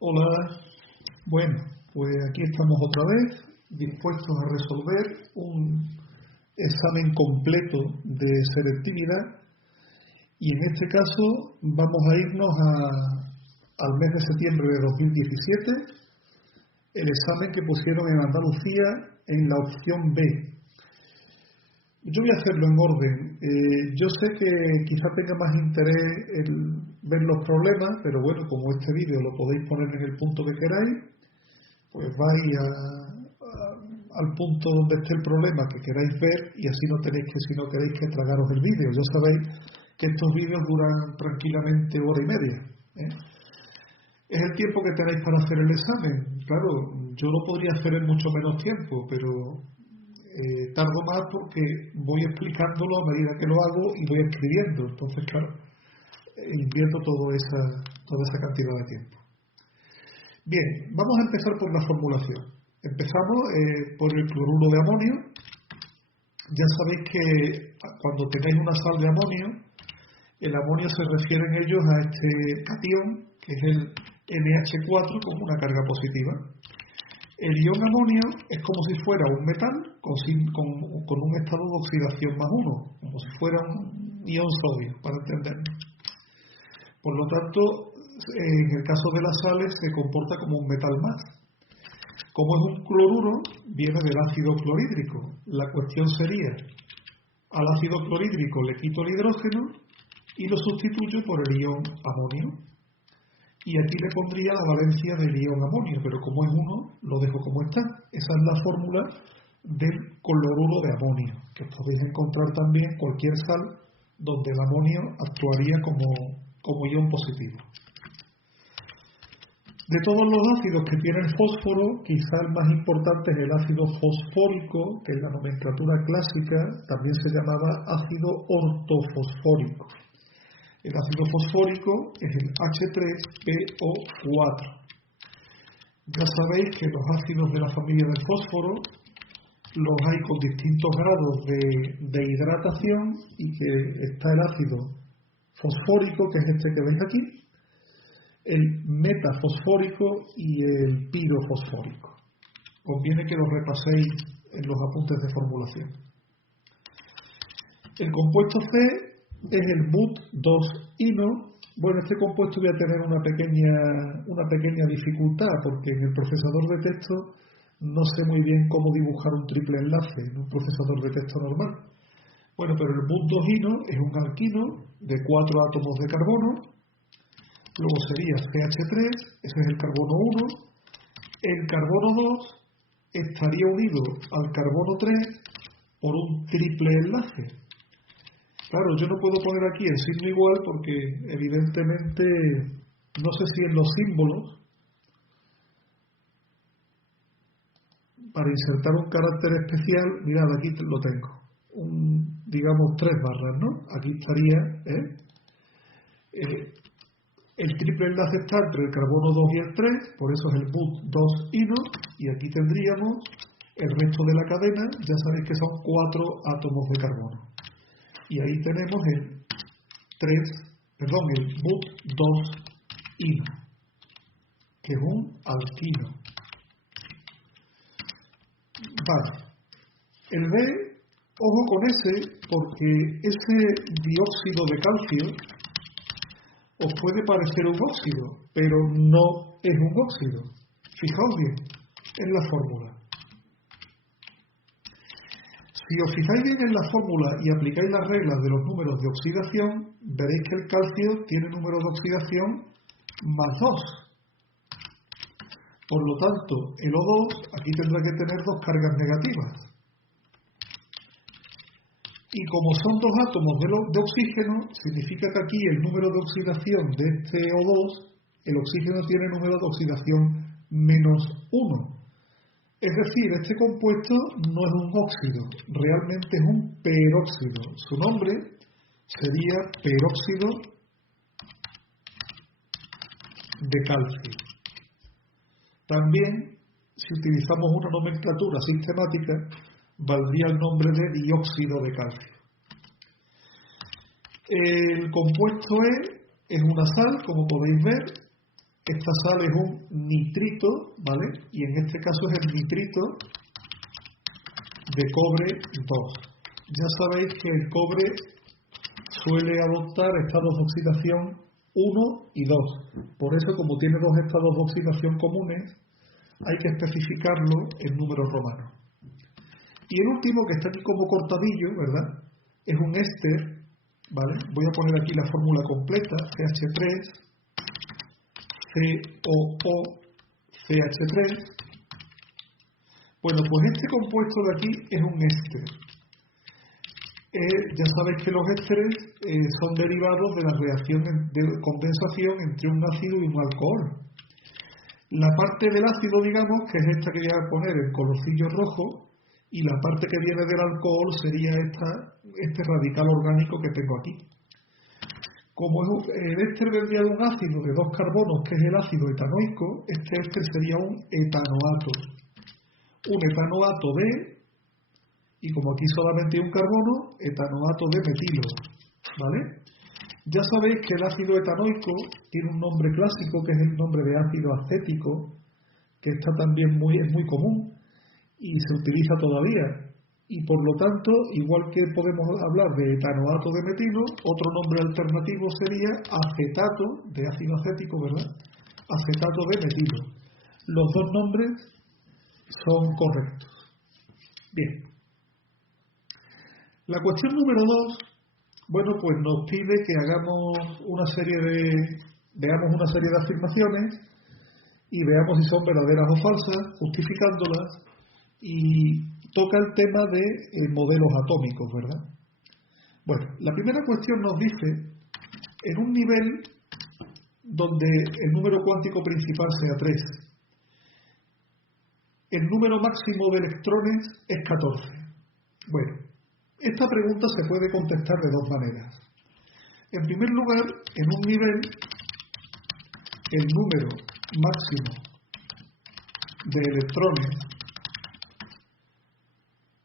Hola, bueno, pues aquí estamos otra vez, dispuestos a resolver un examen completo de selectividad y en este caso vamos a irnos al mes de septiembre de 2017, el examen que pusieron en Andalucía en la opción B. Yo voy a hacerlo en orden. Yo sé que quizá tenga más interés el ver los problemas, pero bueno, como este vídeo lo podéis poner en el punto que queráis, pues vais al punto donde esté el problema que queráis ver y así no tenéis que, si no queréis, que tragaros el vídeo. Ya sabéis que estos vídeos duran tranquilamente hora y media, ¿eh? Es el tiempo que tenéis para hacer el examen. Claro, yo lo podría hacer en mucho menos tiempo, pero tardo más porque voy explicándolo a medida que lo hago y voy escribiendo. Entonces, claro, invierto toda esa cantidad de tiempo. Bien, vamos a empezar por la formulación. Empezamos por el cloruro de amonio. Ya sabéis que cuando tenéis una sal de amonio, el amonio se refieren ellos a este catión, que es el NH4 con una carga positiva. El ion amonio es como si fuera un metal con un estado de oxidación +1, como si fuera un ion sodio, para entenderlo. Por lo tanto, en el caso de las sales se comporta como un metal más. Como es un cloruro, viene del ácido clorhídrico. La cuestión sería, al ácido clorhídrico le quito el hidrógeno y lo sustituyo por el ion amonio. Y aquí le pondría la valencia del ion amonio, pero como es 1, lo dejo como está. Esa es la fórmula del cloruro de amonio, que podéis encontrar también cualquier sal donde el amonio actuaría como ion positivo. De todos los ácidos que tienen fósforo, quizá el más importante es el ácido fosfórico, que en la nomenclatura clásica también se llamaba ácido ortofosfórico. El ácido fosfórico es el H3PO4. Ya sabéis que los ácidos de la familia del fósforo los hay con distintos grados de hidratación y que está el ácido fosfórico, que es este que veis aquí, el metafosfórico y el pirofosfórico. Conviene que lo repaséis en los apuntes de formulación. El compuesto C es el but2-ino. Bueno, este compuesto voy a tener una pequeña dificultad porque en el procesador de texto no sé muy bien cómo dibujar un triple enlace en un procesador de texto normal. Bueno, pero el but2-ino es un alquino de 4 átomos de carbono. Luego sería CH3, ese es el carbono 1. El carbono 2 estaría unido al carbono 3 por un triple enlace. Claro, yo no puedo poner aquí el signo igual porque evidentemente no sé si en los símbolos, para insertar un carácter especial, mirad, aquí lo tengo, digamos 3 barras, ¿no? Aquí estaría, el triple enlace está entre el carbono 2 y el 3, por eso es el but2-ino, y aquí tendríamos el resto de la cadena, ya sabéis que son 4 átomos de carbono. Y ahí tenemos el but2-ino, que es un alquino. Vale. El B, ojo con ese, porque ese dióxido de calcio os puede parecer un óxido, pero no es un óxido. Fijaos bien en la fórmula. Si os fijáis bien en la fórmula y aplicáis las reglas de los números de oxidación, veréis que el calcio tiene número de oxidación +2. Por lo tanto, el O2 aquí tendrá que tener 2 cargas negativas. Y como son 2 átomos de oxígeno, significa que aquí el número de oxidación de este O2, el oxígeno tiene número de oxidación -1. Es decir, este compuesto no es un óxido, realmente es un peróxido. Su nombre sería peróxido de calcio. También, si utilizamos una nomenclatura sistemática, valdría el nombre de dióxido de calcio. El compuesto E es una sal, como podéis ver, esta sal es un nitrito, ¿vale? Y en este caso es el nitrito de cobre 2. Ya sabéis que el cobre suele adoptar estados de oxidación 1 y 2. Por eso, como tiene dos estados de oxidación comunes, hay que especificarlo en números romanos. Y el último, que está aquí como cortadillo, ¿verdad? Es un éster, ¿vale? Voy a poner aquí la fórmula completa, CH3, COO, CH3. Bueno, pues este compuesto de aquí es un éster. Ya sabéis que los ésteres son derivados de la reacción de condensación entre un ácido y un alcohol. La parte del ácido, digamos, que es esta que voy a poner en colorcillo rojo, y la parte que viene del alcohol sería este radical orgánico que tengo aquí. Como el éster vendría de un ácido de 2 carbonos, que es el ácido etanoico, este éster sería un etanoato. Un etanoato de, y como aquí solamente hay un carbono, etanoato de metilo, ¿vale? Ya sabéis que el ácido etanoico tiene un nombre clásico, que es el nombre de ácido acético, que está también es muy común y se utiliza todavía. Y por lo tanto, igual que podemos hablar de etanoato de metilo, otro nombre alternativo sería acetato de ácido acético, ¿verdad? Acetato de metilo. Los dos nombres son correctos. Bien. La cuestión número 2, bueno, pues nos pide que veamos una serie de afirmaciones y veamos si son verdaderas o falsas, justificándolas, y toca el tema de modelos atómicos, ¿verdad? Bueno, la primera cuestión nos dice, en un nivel donde el número cuántico principal sea 3, el número máximo de electrones es 14. Bueno, esta pregunta se puede contestar de dos maneras. En primer lugar, en un nivel, el número máximo de electrones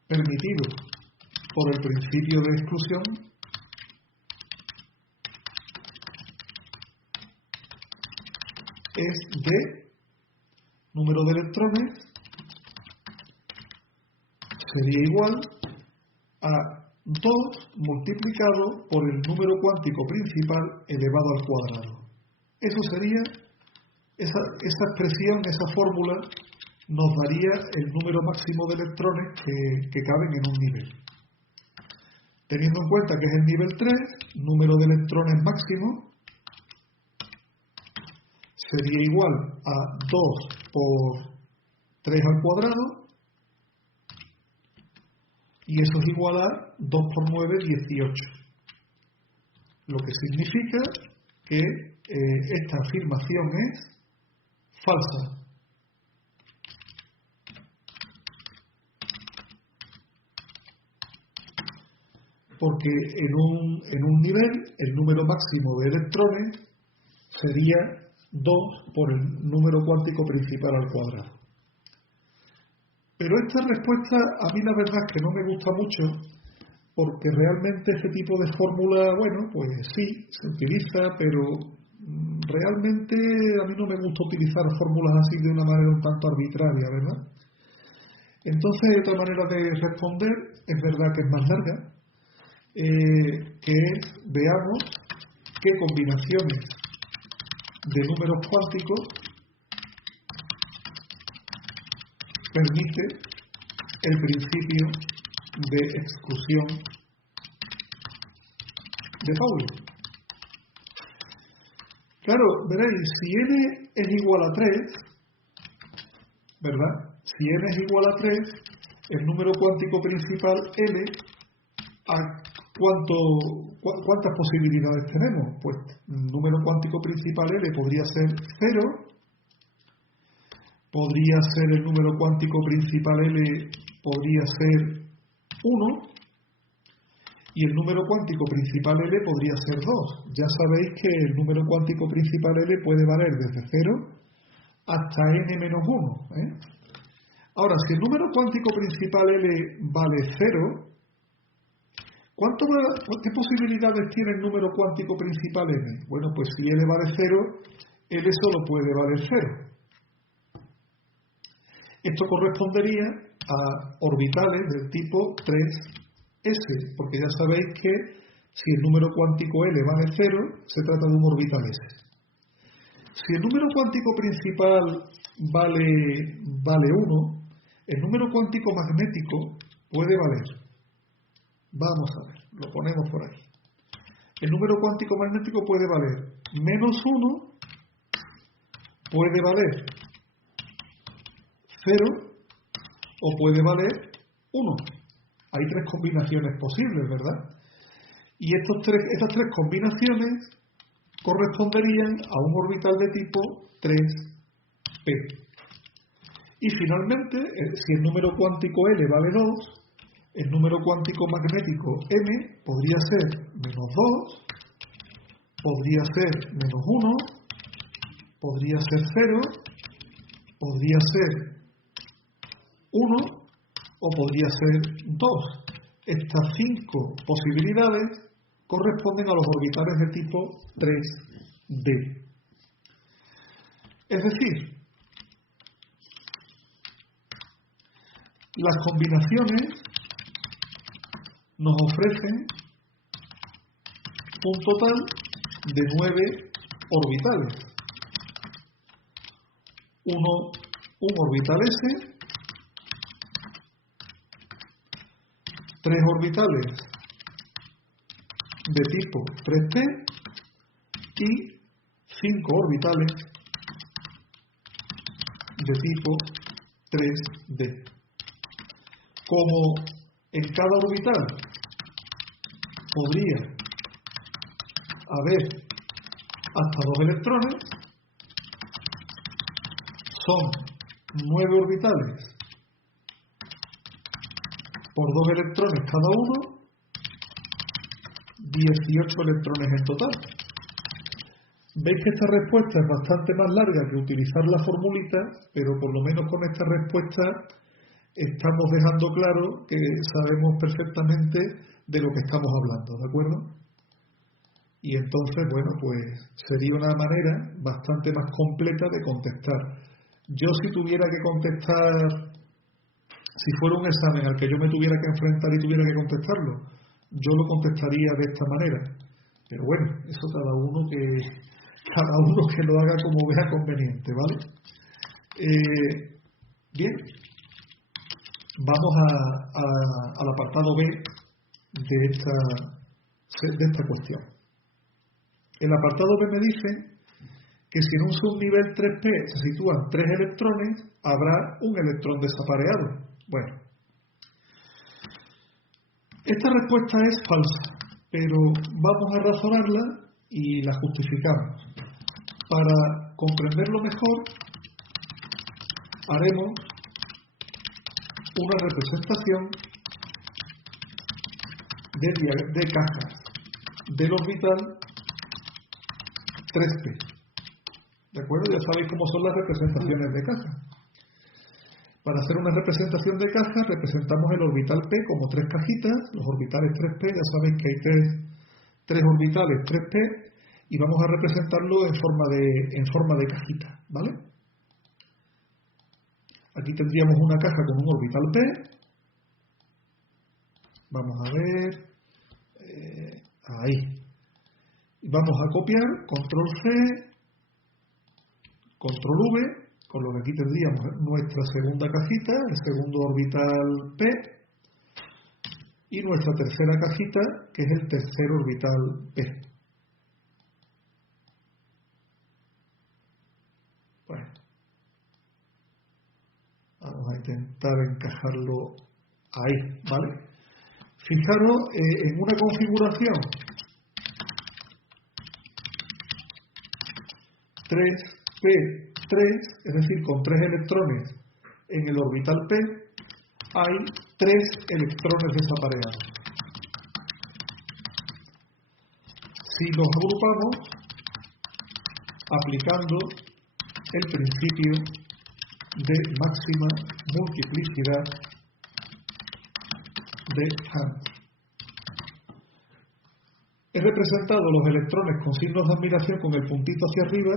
permitido por el principio de exclusión es de número de electrones sería igual a 2 multiplicado por el número cuántico principal elevado al cuadrado. Eso sería, esa expresión, esa fórmula, nos daría el número máximo de electrones que caben en un nivel. Teniendo en cuenta que es el nivel 3, número de electrones máximo sería igual a 2 por 3 al cuadrado, y eso es igual a 2 por 9, 18. Lo que significa que esta afirmación es falsa. Porque en un nivel el número máximo de electrones sería 2 por el número cuántico principal al cuadrado. Pero esta respuesta a mí la verdad es que no me gusta mucho, porque realmente este tipo de fórmula, bueno, pues sí, se utiliza, pero realmente a mí no me gusta utilizar fórmulas así de una manera un tanto arbitraria, ¿verdad? Entonces, otra manera de responder, es verdad que es más larga, que es, veamos qué combinaciones de números cuánticos permite el principio de exclusión de Pauli. Claro, veréis, si n es igual a 3, ¿verdad? Si n es igual a 3, el número cuántico principal L, ¿cuántas posibilidades tenemos? Pues el número cuántico principal L podría ser 0, podría ser el número cuántico principal L, podría ser 1, y el número cuántico principal L podría ser 2. Ya sabéis que el número cuántico principal L puede valer desde 0 hasta n-1. Ahora, si el número cuántico principal L vale 0, ¿qué posibilidades tiene el número cuántico principal n? Bueno, pues si L vale 0, L solo puede valer 0. Esto correspondería a orbitales del tipo 3s, porque ya sabéis que si el número cuántico L vale 0, se trata de un orbital S. Si el número cuántico principal vale 1, el número cuántico magnético puede valer. Vamos a ver, lo ponemos por aquí. El número cuántico magnético puede valer -1, puede valer 0 o puede valer 1. Hay 3 combinaciones posibles, ¿verdad? Y estas 3 combinaciones corresponderían a un orbital de tipo 3p. Y finalmente, si el número cuántico L vale 2, el número cuántico magnético M podría ser -2, podría ser -1, podría ser 0, podría ser 1 o podría ser 2. Estas 5 posibilidades corresponden a los orbitales de tipo 3d. Es decir, las combinaciones nos ofrecen un total de 9 orbitales. Un orbital S, 3 orbitales de tipo 3p y 5 orbitales de tipo 3d. Como en cada orbital podría haber hasta 2 electrones, son 9 orbitales por 2 electrones cada uno, 18 electrones en total. Veis que esta respuesta es bastante más larga que utilizar la formulita, pero por lo menos con esta respuesta estamos dejando claro que sabemos perfectamente de lo que estamos hablando, ¿de acuerdo? Y entonces, bueno, pues sería una manera bastante más completa de contestar. Yo si tuviera que contestar, si fuera un examen al que yo me tuviera que enfrentar y tuviera que contestarlo, yo lo contestaría de esta manera. Pero bueno, eso cada uno que lo haga como vea conveniente, ¿vale? Bien, vamos al apartado B de esta cuestión. El apartado B me dice que si en un subnivel 3p se sitúan 3 electrones, habrá un electrón desapareado. Bueno, esta respuesta es falsa, pero vamos a razonarla y la justificamos. Para comprenderlo mejor, haremos una representación de cajas del orbital 3p. ¿De acuerdo? Ya sabéis cómo son las representaciones de cajas. Para hacer una representación de cajas, representamos el orbital P como 3 cajitas, los orbitales 3p, ya sabéis que hay 3 orbitales 3p, y vamos a representarlo en forma de cajita, ¿vale? Aquí tendríamos una caja con un orbital P. Vamos a ver. Ahí. Vamos a copiar, control C, control V, con lo que aquí tendríamos nuestra segunda cajita, el segundo orbital P, y nuestra tercera cajita, que es el tercer orbital P. Bueno, vamos a intentar encajarlo ahí, ¿vale? Fijaros en una configuración 3p3, es decir, con 3 electrones en el orbital P, hay 3 electrones desapareados. Si los agrupamos aplicando el principio de máxima multiplicidad de Hunt. He representado los electrones con signos de admiración con el puntito hacia arriba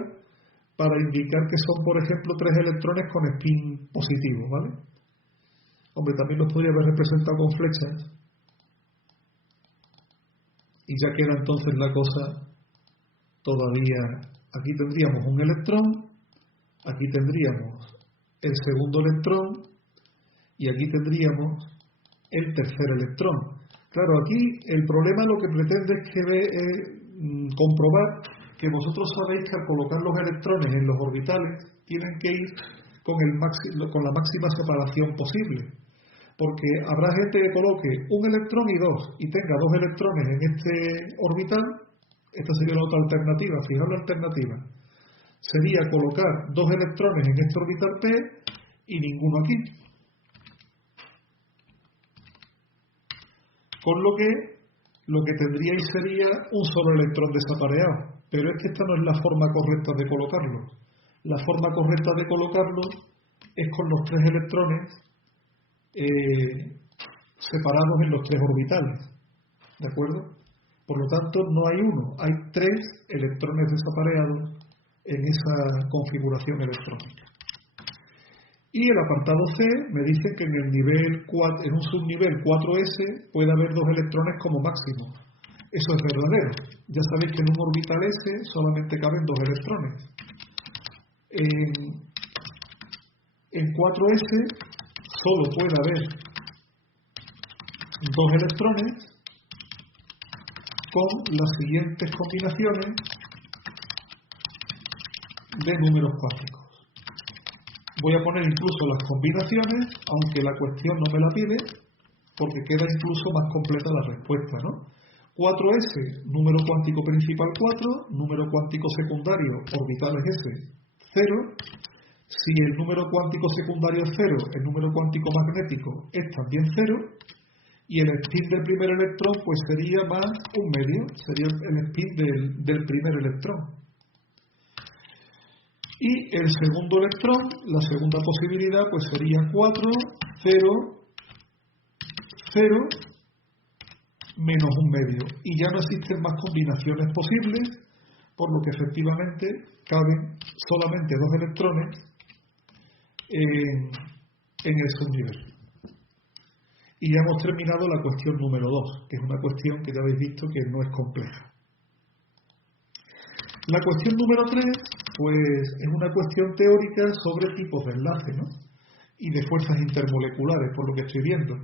para indicar que son, por ejemplo, 3 electrones con spin positivo, ¿vale? Hombre, también los podría haber representado con flechas y ya queda entonces la cosa todavía. Aquí tendríamos un electrón, aquí tendríamos el segundo electrón y aquí tendríamos el tercer electrón. Claro, aquí el problema lo que pretende es comprobar que vosotros sabéis que al colocar los electrones en los orbitales tienen que ir con la máxima separación posible. Porque habrá gente que coloque un electrón y 2 y tenga 2 electrones en este orbital. Esta sería la otra alternativa. Fijaos la alternativa. Sería colocar 2 electrones en este orbital P y ninguno aquí. Con lo que tendríais sería un solo electrón desapareado. Pero es que esta no es la forma correcta de colocarlo. La forma correcta de colocarlo es con los 3 electrones separados en los 3 orbitales. ¿De acuerdo? Por lo tanto, no hay uno, hay 3 electrones desapareados en esa configuración electrónica. Y el apartado C me dice que en el nivel 4, en un subnivel 4S puede haber 2 electrones como máximo. Eso es verdadero. Ya sabéis que en un orbital S solamente caben 2 electrones. En 4S solo puede haber 2 electrones con las siguientes combinaciones de números cuánticos. Voy a poner incluso las combinaciones, aunque la cuestión no me la pide, porque queda incluso más completa la respuesta, ¿no? 4S, número cuántico principal 4, número cuántico secundario, orbitales S, 0. Si el número cuántico secundario es 0, el número cuántico magnético es también 0, y el spin del primer electrón pues sería más un medio, sería el spin del primer electrón. Y el segundo electrón, la segunda posibilidad, pues sería 4, 0, 0, menos un medio. Y ya no existen más combinaciones posibles, por lo que efectivamente caben solamente 2 electrones en el subnivel. Y ya hemos terminado la cuestión número 2, que es una cuestión que ya habéis visto que no es compleja. La cuestión número 3, pues es una cuestión teórica sobre tipos de enlace, ¿no? Y de fuerzas intermoleculares, por lo que estoy viendo.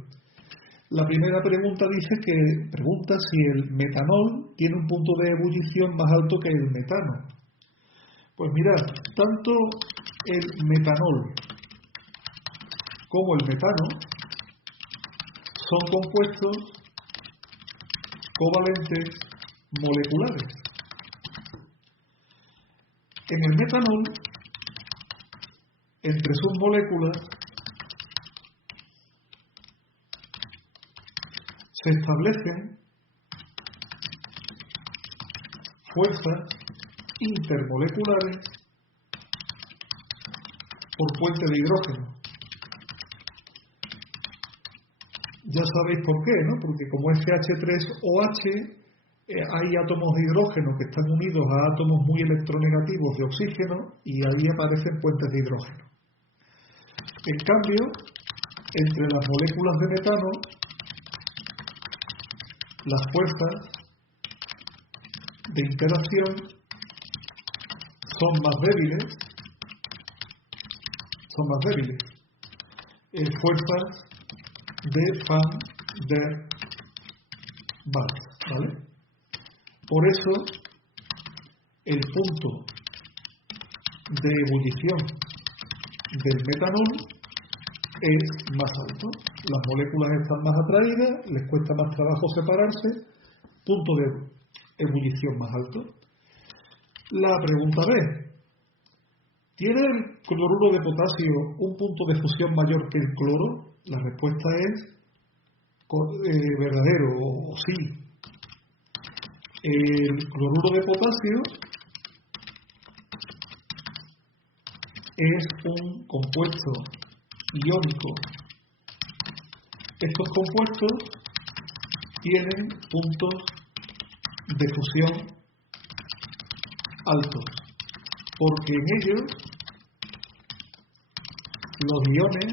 La primera pregunta pregunta si el metanol tiene un punto de ebullición más alto que el metano. Pues mirad, tanto el metanol como el metano son compuestos covalentes moleculares. En el metanol, entre sus moléculas, se establecen fuerzas intermoleculares por puente de hidrógeno. Ya sabéis por qué, ¿no? Porque como es CH3OH, hay átomos de hidrógeno que están unidos a átomos muy electronegativos de oxígeno y ahí aparecen puentes de hidrógeno. En cambio, entre las moléculas de metano, las fuerzas de interacción son más débiles. Fuerzas de Van der Waals, ¿vale? Por eso, el punto de ebullición del metanol es más alto. Las moléculas están más atraídas, les cuesta más trabajo separarse, punto de ebullición más alto. La pregunta B: ¿tiene el cloruro de potasio un punto de fusión mayor que el cloro? La respuesta es verdadero o sí. El cloruro de potasio es un compuesto iónico. Estos compuestos tienen puntos de fusión altos. porque en ellos los iones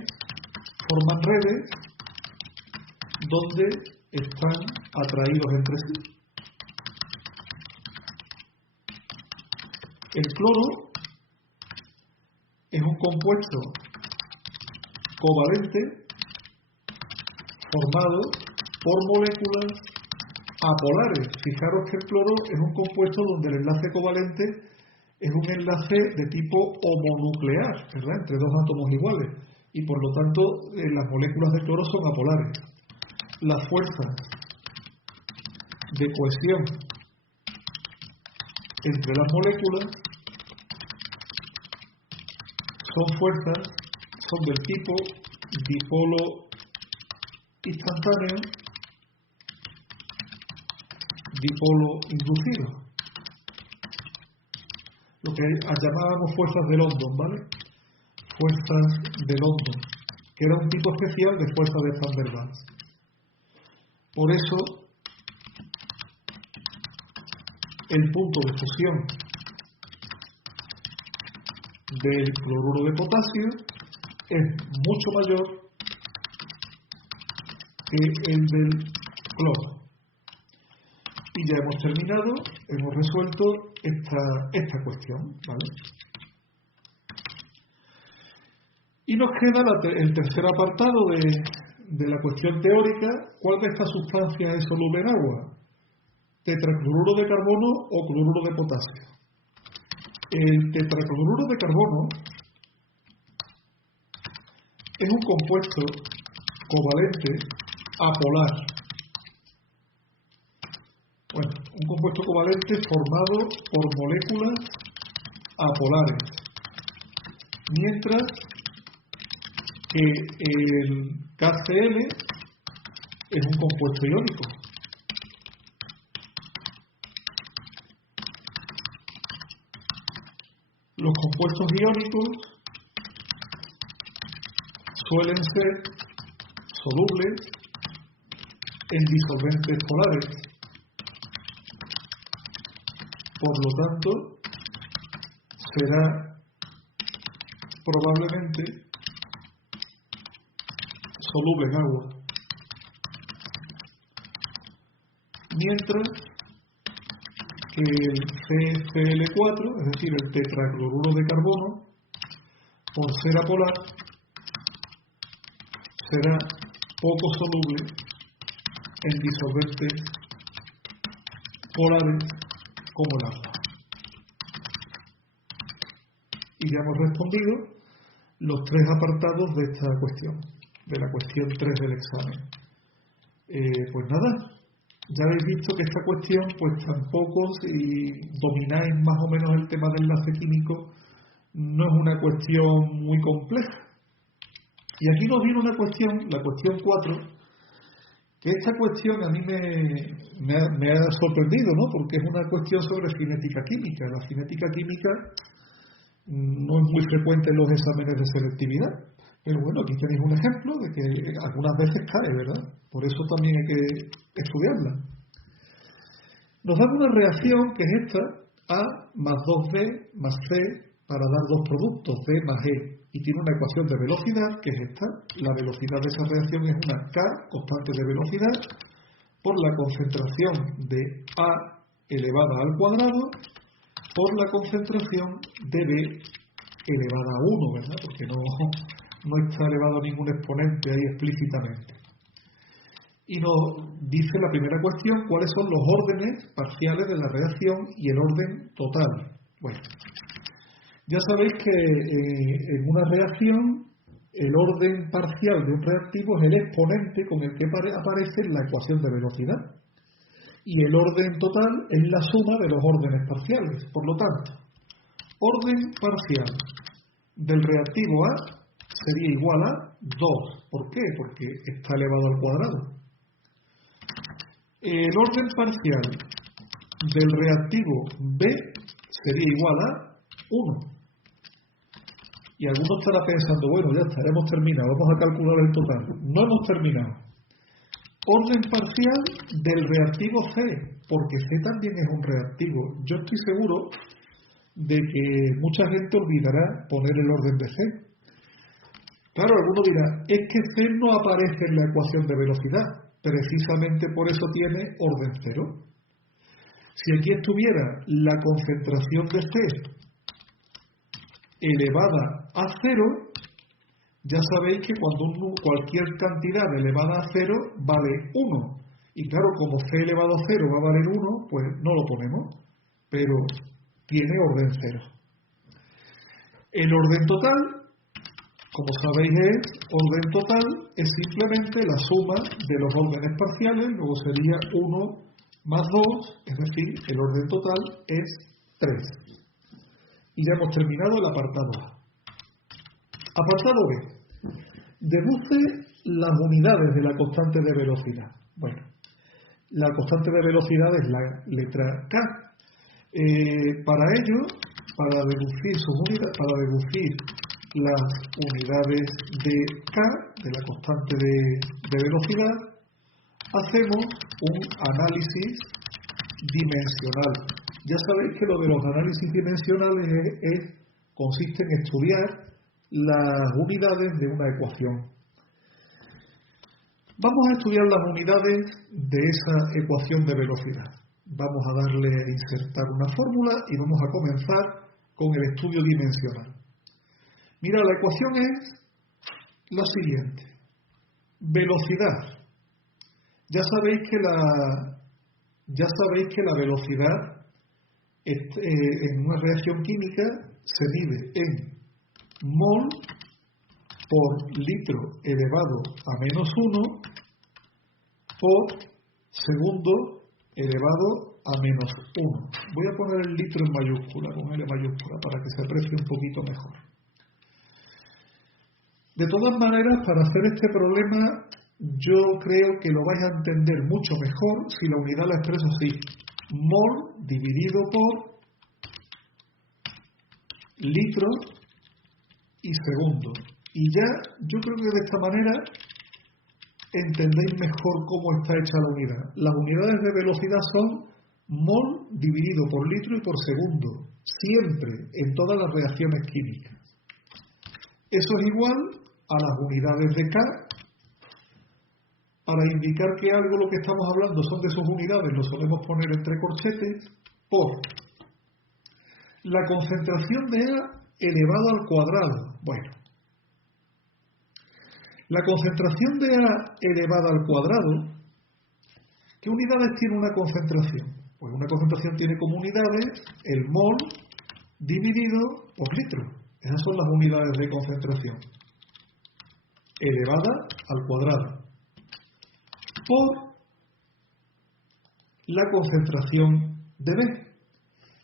forman redes donde están atraídos entre sí. El cloro es un compuesto covalente formado por moléculas apolares. Fijaros que el cloro es un compuesto donde el enlace covalente es un enlace de tipo homonuclear, ¿verdad?, entre dos átomos iguales, y por lo tanto las moléculas de cloro son apolares. Las fuerzas de cohesión entre las moléculas son del tipo dipolo instantáneo, dipolo inducido, lo que llamábamos fuerzas de London, ¿vale? Fuerzas de London, que era un tipo especial de fuerza de Van der Waals. Por eso el punto de fusión del cloruro de potasio es mucho mayor que el del cloro. Y ya hemos terminado, hemos resuelto esta cuestión, ¿vale? Y nos queda el tercer apartado de la cuestión teórica. ¿Cuál de estas sustancias es soluble en agua? ¿Tetracloruro de carbono o cloruro de potasio? El tetracloruro de carbono es un compuesto covalente apolar. Bueno, un compuesto covalente formado por moléculas apolares, mientras que el KCl es un compuesto iónico. Los compuestos iónicos suelen ser solubles en disolventes polares. Por lo tanto, será probablemente soluble en agua. Mientras que el CCl4, es decir, el tetracloruro de carbono, por ser apolar, será poco soluble en disolventes polares como el agua. Y ya hemos respondido los tres apartados de esta cuestión, de la cuestión 3 del examen. Pues nada, ya habéis visto que esta cuestión, pues tampoco, si domináis más o menos el tema del enlace químico, no es una cuestión muy compleja. Y aquí nos viene una cuestión, la cuestión 4, que esta cuestión a mí me ha sorprendido, ¿no? Porque es una cuestión sobre cinética química. La cinética química no es muy frecuente en los exámenes de selectividad, pero bueno, aquí tenéis un ejemplo de que algunas veces cae, ¿verdad? Por eso también hay que estudiarla. Nos da una reacción que es esta: A más 2B más C para dar dos productos, B más E. Y tiene una ecuación de velocidad, que es esta. La velocidad de esa reacción es una K, constante de velocidad, por la concentración de A elevada al cuadrado, por la concentración de B elevada a 1, ¿verdad? Porque no está elevado a ningún exponente ahí explícitamente. Y nos dice la primera cuestión cuáles son los órdenes parciales de la reacción y el orden total. Bueno, ya sabéis que en una reacción el orden parcial de un reactivo es el exponente con el que aparece en la ecuación de velocidad. Y el orden total es la suma de los órdenes parciales. Por lo tanto, orden parcial del reactivo A sería igual a 2. ¿Por qué? Porque está elevado al cuadrado. El orden parcial del reactivo B sería igual a 1. Y algunos estarán pensando, bueno, ya está, hemos terminado, vamos a calcular el total. No hemos terminado. Orden parcial del reactivo C, porque C también es un reactivo. Yo estoy seguro de que mucha gente olvidará poner el orden de C. Claro, alguno dirá, es que C no aparece en la ecuación de velocidad, precisamente por eso tiene orden cero. Si aquí estuviera la concentración de C elevada a cero, ya sabéis que cuando cualquier cantidad elevada a cero vale 1. Y claro, como C elevado a 0 va a valer 1, pues no lo ponemos, pero tiene orden 0. El orden total, como sabéis, orden total es simplemente la suma de los órdenes parciales, luego sería 1 más 2, es decir, el orden total es 3. Y ya hemos terminado el apartado A. Apartado B. Deduce las unidades de la constante de velocidad. Bueno, la constante de velocidad es la letra K. Para ello, para deducir las unidades de K, de la constante de velocidad, hacemos un análisis dimensional. Ya sabéis que lo de los análisis dimensionales consiste en estudiar las unidades de una ecuación. Vamos a estudiar las unidades de esa ecuación de velocidad. Vamos a darle a insertar una fórmula y vamos a comenzar con el estudio dimensional. Mira, la ecuación es la siguiente. Velocidad. Ya sabéis que la velocidad en una reacción química se mide en mol por litro elevado a menos 1 por segundo elevado a menos 1. Voy a poner el litro en mayúscula, con L mayúscula, para que se aprecie un poquito mejor. De todas maneras, para hacer este problema, yo creo que lo vais a entender mucho mejor si la unidad la expreso así. Mol dividido por litro y segundo. Y ya, yo creo que de esta manera entendéis mejor cómo está hecha la unidad. Las unidades de velocidad son mol dividido por litro y por segundo, siempre, en todas las reacciones químicas. Eso es igual a las unidades de K. Para indicar que algo lo que estamos hablando son de sus unidades, lo solemos poner entre corchetes, por la concentración de A elevado al cuadrado. Bueno, la concentración de A elevada al cuadrado, ¿qué unidades tiene una concentración? Pues una concentración tiene como unidades el mol dividido por litro. Esas son las unidades de concentración. Elevada al cuadrado. Por la concentración de B.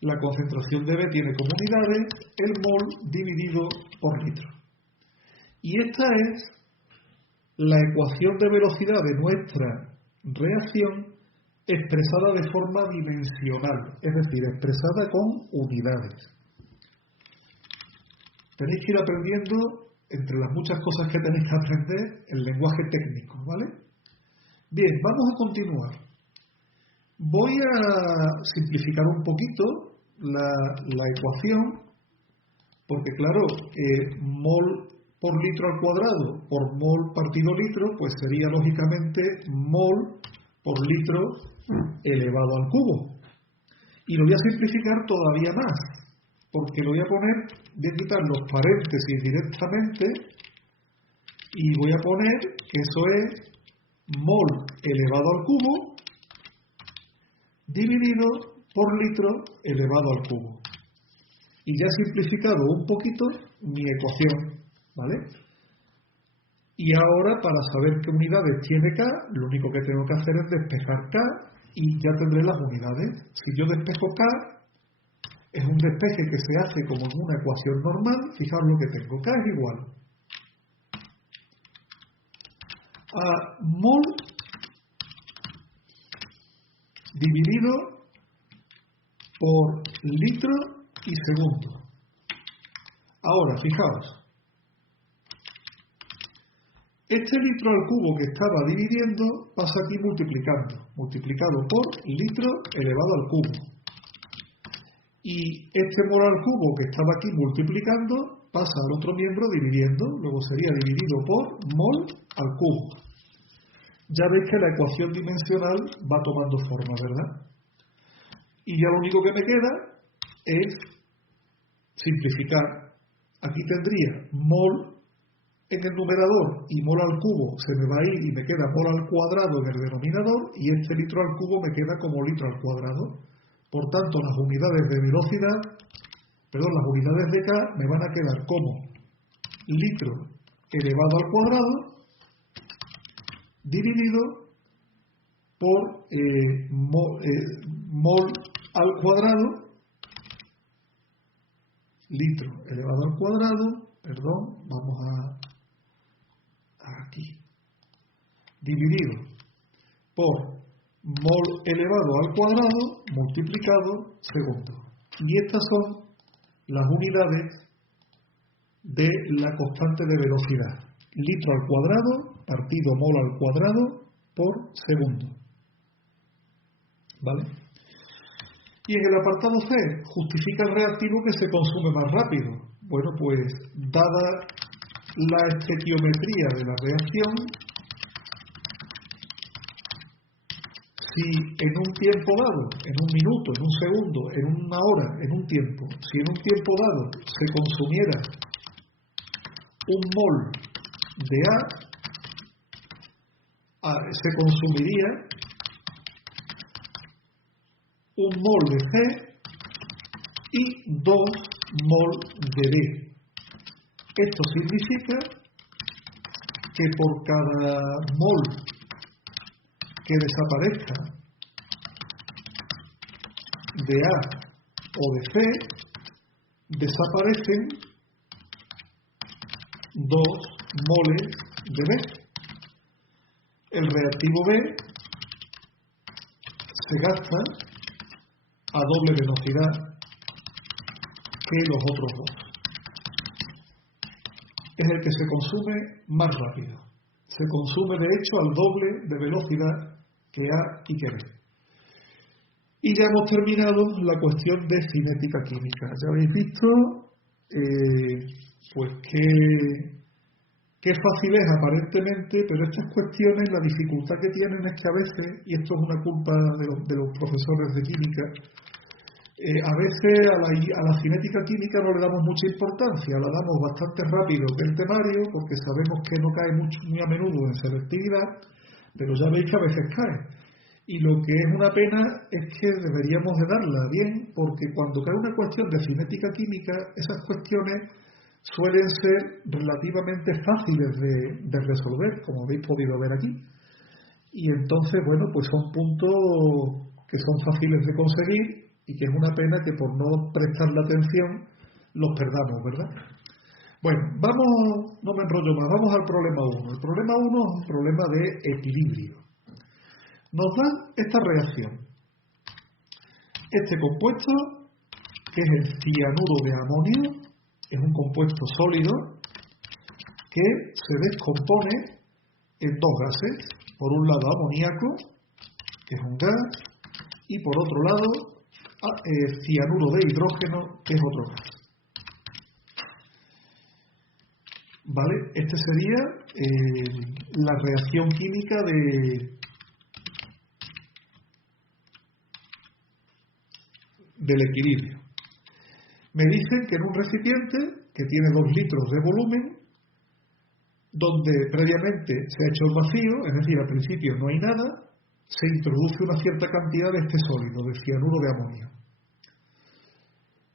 La concentración de B tiene como unidades el mol dividido por litro. Y esta es la ecuación de velocidad de nuestra reacción expresada de forma dimensional, es decir, expresada con unidades. Tenéis que ir aprendiendo, entre las muchas cosas que tenéis que aprender, el lenguaje técnico, ¿vale? Bien, vamos a continuar. Voy a simplificar un poquito la ecuación, porque claro, mol por litro al cuadrado por mol partido litro, pues sería lógicamente mol por litro elevado al cubo. Y lo voy a simplificar todavía más, porque lo voy a quitar los paréntesis directamente y voy a poner que eso es mol elevado al cubo dividido por litro elevado al cubo. Y ya he simplificado un poquito mi ecuación, ¿vale? Y ahora, para saber qué unidades tiene K, lo único que tengo que hacer es despejar K y ya tendré las unidades. Si yo despejo K, es un despeje que se hace como en una ecuación normal. Fijaos lo que tengo. K es igual a mol dividido por litro y segundo. Ahora, fijaos. Este litro al cubo que estaba dividiendo pasa aquí multiplicando. Multiplicado por litro elevado al cubo. y este mol al cubo que estaba aquí multiplicando pasa al otro miembro dividiendo, luego sería dividido por mol al cubo. Ya veis que la ecuación dimensional va tomando forma, ¿verdad? Y ya lo único que me queda es simplificar. Aquí tendría mol en el numerador y mol al cubo se me va a ir y me queda mol al cuadrado en el denominador, y este litro al cubo me queda como litro al cuadrado. Por tanto, las unidades de velocidad, las unidades de K me van a quedar como litro elevado al cuadrado dividido por mol al cuadrado, litro elevado al cuadrado, vamos a aquí, dividido por mol elevado al cuadrado multiplicado segundo. Y estas son las unidades de la constante de velocidad. Litro al cuadrado partido mol al cuadrado por segundo. ¿Vale? Y en el apartado C, justifica el reactivo que se consume más rápido. Bueno, pues dada la estequiometría de la reacción, si en un tiempo dado, en un minuto, en un segundo, en una hora, en un tiempo, si en un tiempo dado se consumiera un mol de A, se consumiría un mol de C y 2 mol de B. Esto significa que por cada mol que desaparezca de A o de C, desaparecen 2 moles de B. El reactivo B se gasta a doble velocidad que los otros dos. Es el que se consume más rápido. Se consume de hecho al doble de velocidad que A y que B. Y ya hemos terminado la cuestión de cinética química. Ya habéis visto pues qué fácil es aparentemente, pero estas cuestiones, la dificultad que tienen es que a veces, y esto es una culpa de los profesores de química, a veces a la cinética química no le damos mucha importancia, la damos bastante rápido que el temario, porque sabemos que no cae muy a menudo en selectividad, pero ya veis que a veces cae. Y lo que es una pena es que deberíamos de darla bien, porque cuando cae una cuestión de cinética química, esas cuestiones suelen ser relativamente fáciles de resolver, como habéis podido ver aquí. Y entonces, bueno, pues son puntos que son fáciles de conseguir y que es una pena que por no prestarle atención los perdamos, ¿verdad? Bueno, no me enrollo más, vamos al problema 1. El problema 1 es un problema de equilibrio. Nos da esta reacción. Este compuesto, que es el cianuro de amonio, es un compuesto sólido que se descompone en dos gases. Por un lado amoníaco, que es un gas, y por otro lado cianuro de hidrógeno, que es otro gas. ¿Vale? Este sería la reacción química del equilibrio. Me dicen que en un recipiente que tiene 2 litros de volumen, donde previamente se ha hecho el vacío, es decir, al principio no hay nada, se introduce una cierta cantidad de este sólido, de cianuro de amonio.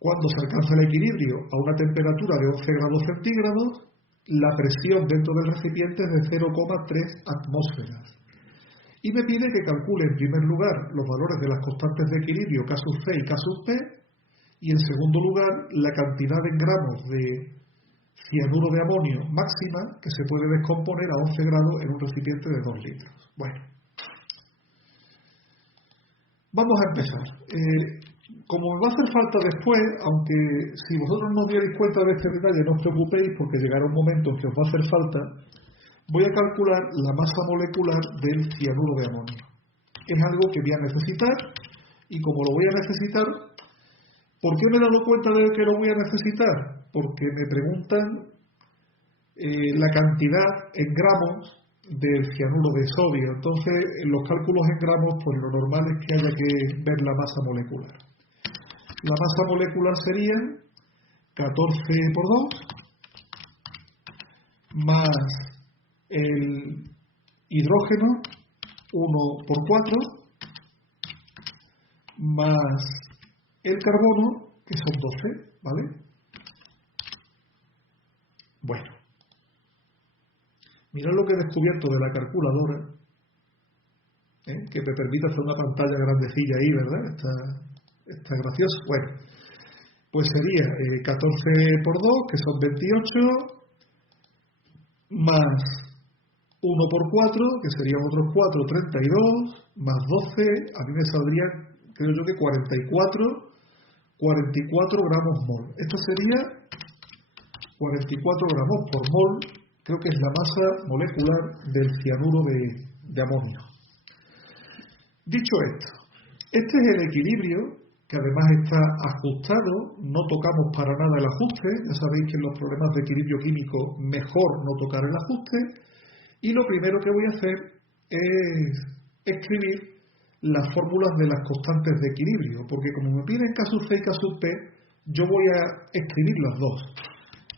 Cuando se alcanza el equilibrio a una temperatura de 11 grados centígrados, la presión dentro del recipiente es de 0,3 atmósferas. Y me pide que calcule en primer lugar los valores de las constantes de equilibrio K sub C y K sub P, y en segundo lugar la cantidad en gramos de cianuro de amonio máxima que se puede descomponer a 11 grados en un recipiente de 2 litros. Bueno, vamos a empezar. Como me va a hacer falta después, aunque si vosotros no os dierais cuenta de este detalle, no os preocupéis, porque llegará un momento en que os va a hacer falta, voy a calcular la masa molecular del cianuro de amonio. Es algo que voy a necesitar, y como lo voy a necesitar, ¿Por qué me he dado cuenta de que lo voy a necesitar? Porque me preguntan la cantidad en gramos del cianuro de sodio. Entonces, en los cálculos en gramos, pues lo normal es que haya que ver la masa molecular. La masa molecular sería 14 por 2 más el hidrógeno 1 por 4 más el carbono, que son 12, ¿vale? Bueno, mirad lo que he descubierto de la calculadora, que me permite hacer una pantalla grandecilla ahí, ¿verdad? Está gracioso. Bueno, pues sería 14 por 2, que son 28, más 1 por 4, que serían otros 4, 32, más 12, a mí me saldría, creo yo que 44 gramos mol. Esto sería 44 gramos por mol, creo que es la masa molecular del cianuro de amonio. Dicho esto, este es el equilibrio, que además está ajustado, no tocamos para nada el ajuste, ya sabéis que en los problemas de equilibrio químico mejor no tocar el ajuste, y lo primero que voy a hacer es escribir las fórmulas de las constantes de equilibrio, porque como me piden K sub C y K sub P, yo voy a escribir las dos.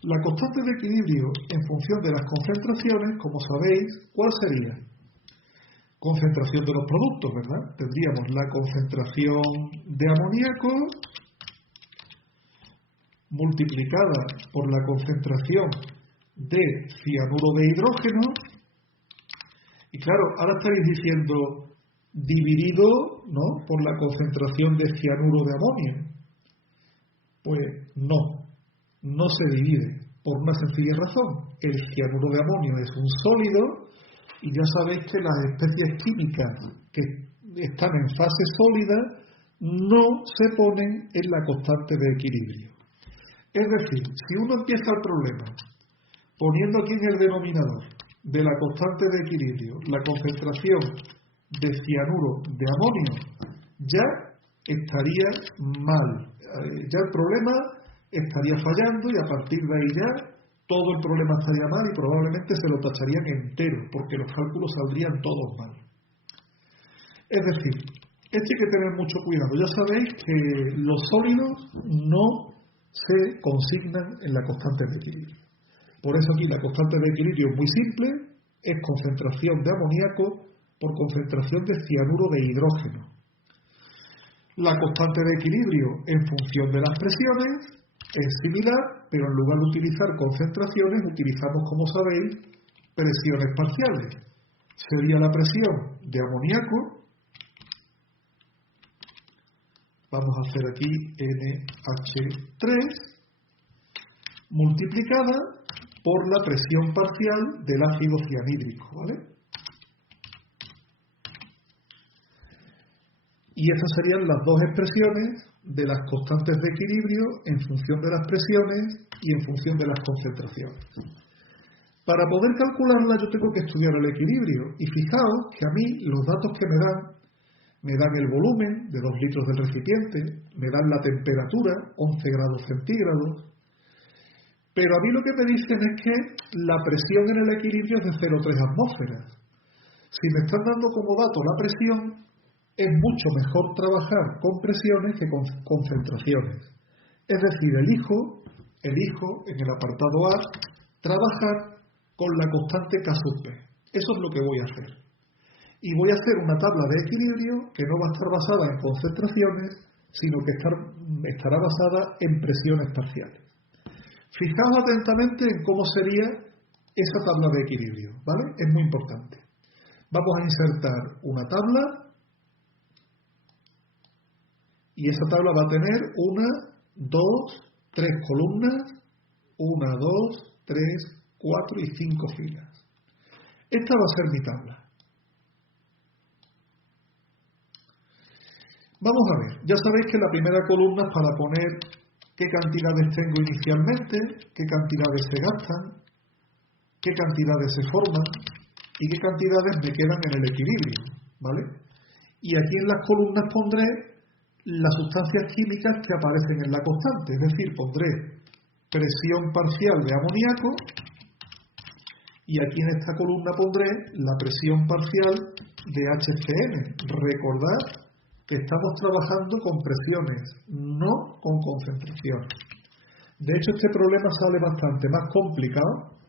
La constante de equilibrio en función de las concentraciones, como sabéis, ¿cuál sería? Concentración de los productos, ¿verdad? Tendríamos la concentración de amoníaco multiplicada por la concentración de cianuro de hidrógeno. Y claro, ahora estaréis diciendo dividido, ¿no?, por la concentración de cianuro de amonio. Pues no se divide, por una sencilla razón. El cianuro de amonio es un sólido y ya sabéis que las especies químicas que están en fase sólida no se ponen en la constante de equilibrio. Es decir, si uno empieza el problema poniendo aquí en el denominador de la constante de equilibrio la concentración de cianuro de amonio, ya estaría mal. Ya el problema estaría fallando y a partir de ahí ya todo el problema estaría mal y probablemente se lo tacharían entero, porque los cálculos saldrían todos mal. Es decir, esto hay que tener mucho cuidado. Ya sabéis que los sólidos no se consignan en la constante de equilibrio. Por eso aquí la constante de equilibrio es muy simple, es concentración de amoníaco por concentración de cianuro de hidrógeno. La constante de equilibrio en función de las presiones es similar, pero en lugar de utilizar concentraciones, utilizamos, como sabéis, presiones parciales. Sería la presión de amoníaco, vamos a hacer aquí NH3, multiplicada por la presión parcial del ácido cianhídrico, ¿vale? Y estas serían las dos expresiones de las constantes de equilibrio en función de las presiones y en función de las concentraciones. Para poder calcularla yo tengo que estudiar el equilibrio y fijaos que a mí los datos que me dan el volumen de 2 litros del recipiente, me dan la temperatura, 11 grados centígrados, pero a mí lo que me dicen es que la presión en el equilibrio es de 0,3 atmósferas. Si me están dando como dato la presión, es mucho mejor trabajar con presiones que con concentraciones. Es decir, elijo en el apartado A trabajar con la constante K sub P. Eso es lo que voy a hacer. Y voy a hacer una tabla de equilibrio que no va a estar basada en concentraciones, sino que estará basada en presiones parciales. Fijaos atentamente en cómo sería esa tabla de equilibrio, ¿vale? Es muy importante. Vamos a insertar una tabla y esa tabla va a tener 1, 2, 3 columnas, 1, 2, 3, 4 y 5 filas. Esta va a ser mi tabla. Vamos a ver, ya sabéis que la primera columna es para poner qué cantidades tengo inicialmente, qué cantidades se gastan, qué cantidades se forman y qué cantidades me quedan en el equilibrio, ¿vale? Y aquí en las columnas pondré las sustancias químicas que aparecen en la constante. Es decir, pondré presión parcial de amoníaco y aquí en esta columna pondré la presión parcial de HCN. Recordad que estamos trabajando con presiones, no con concentraciones. De hecho, este problema sale bastante más complicado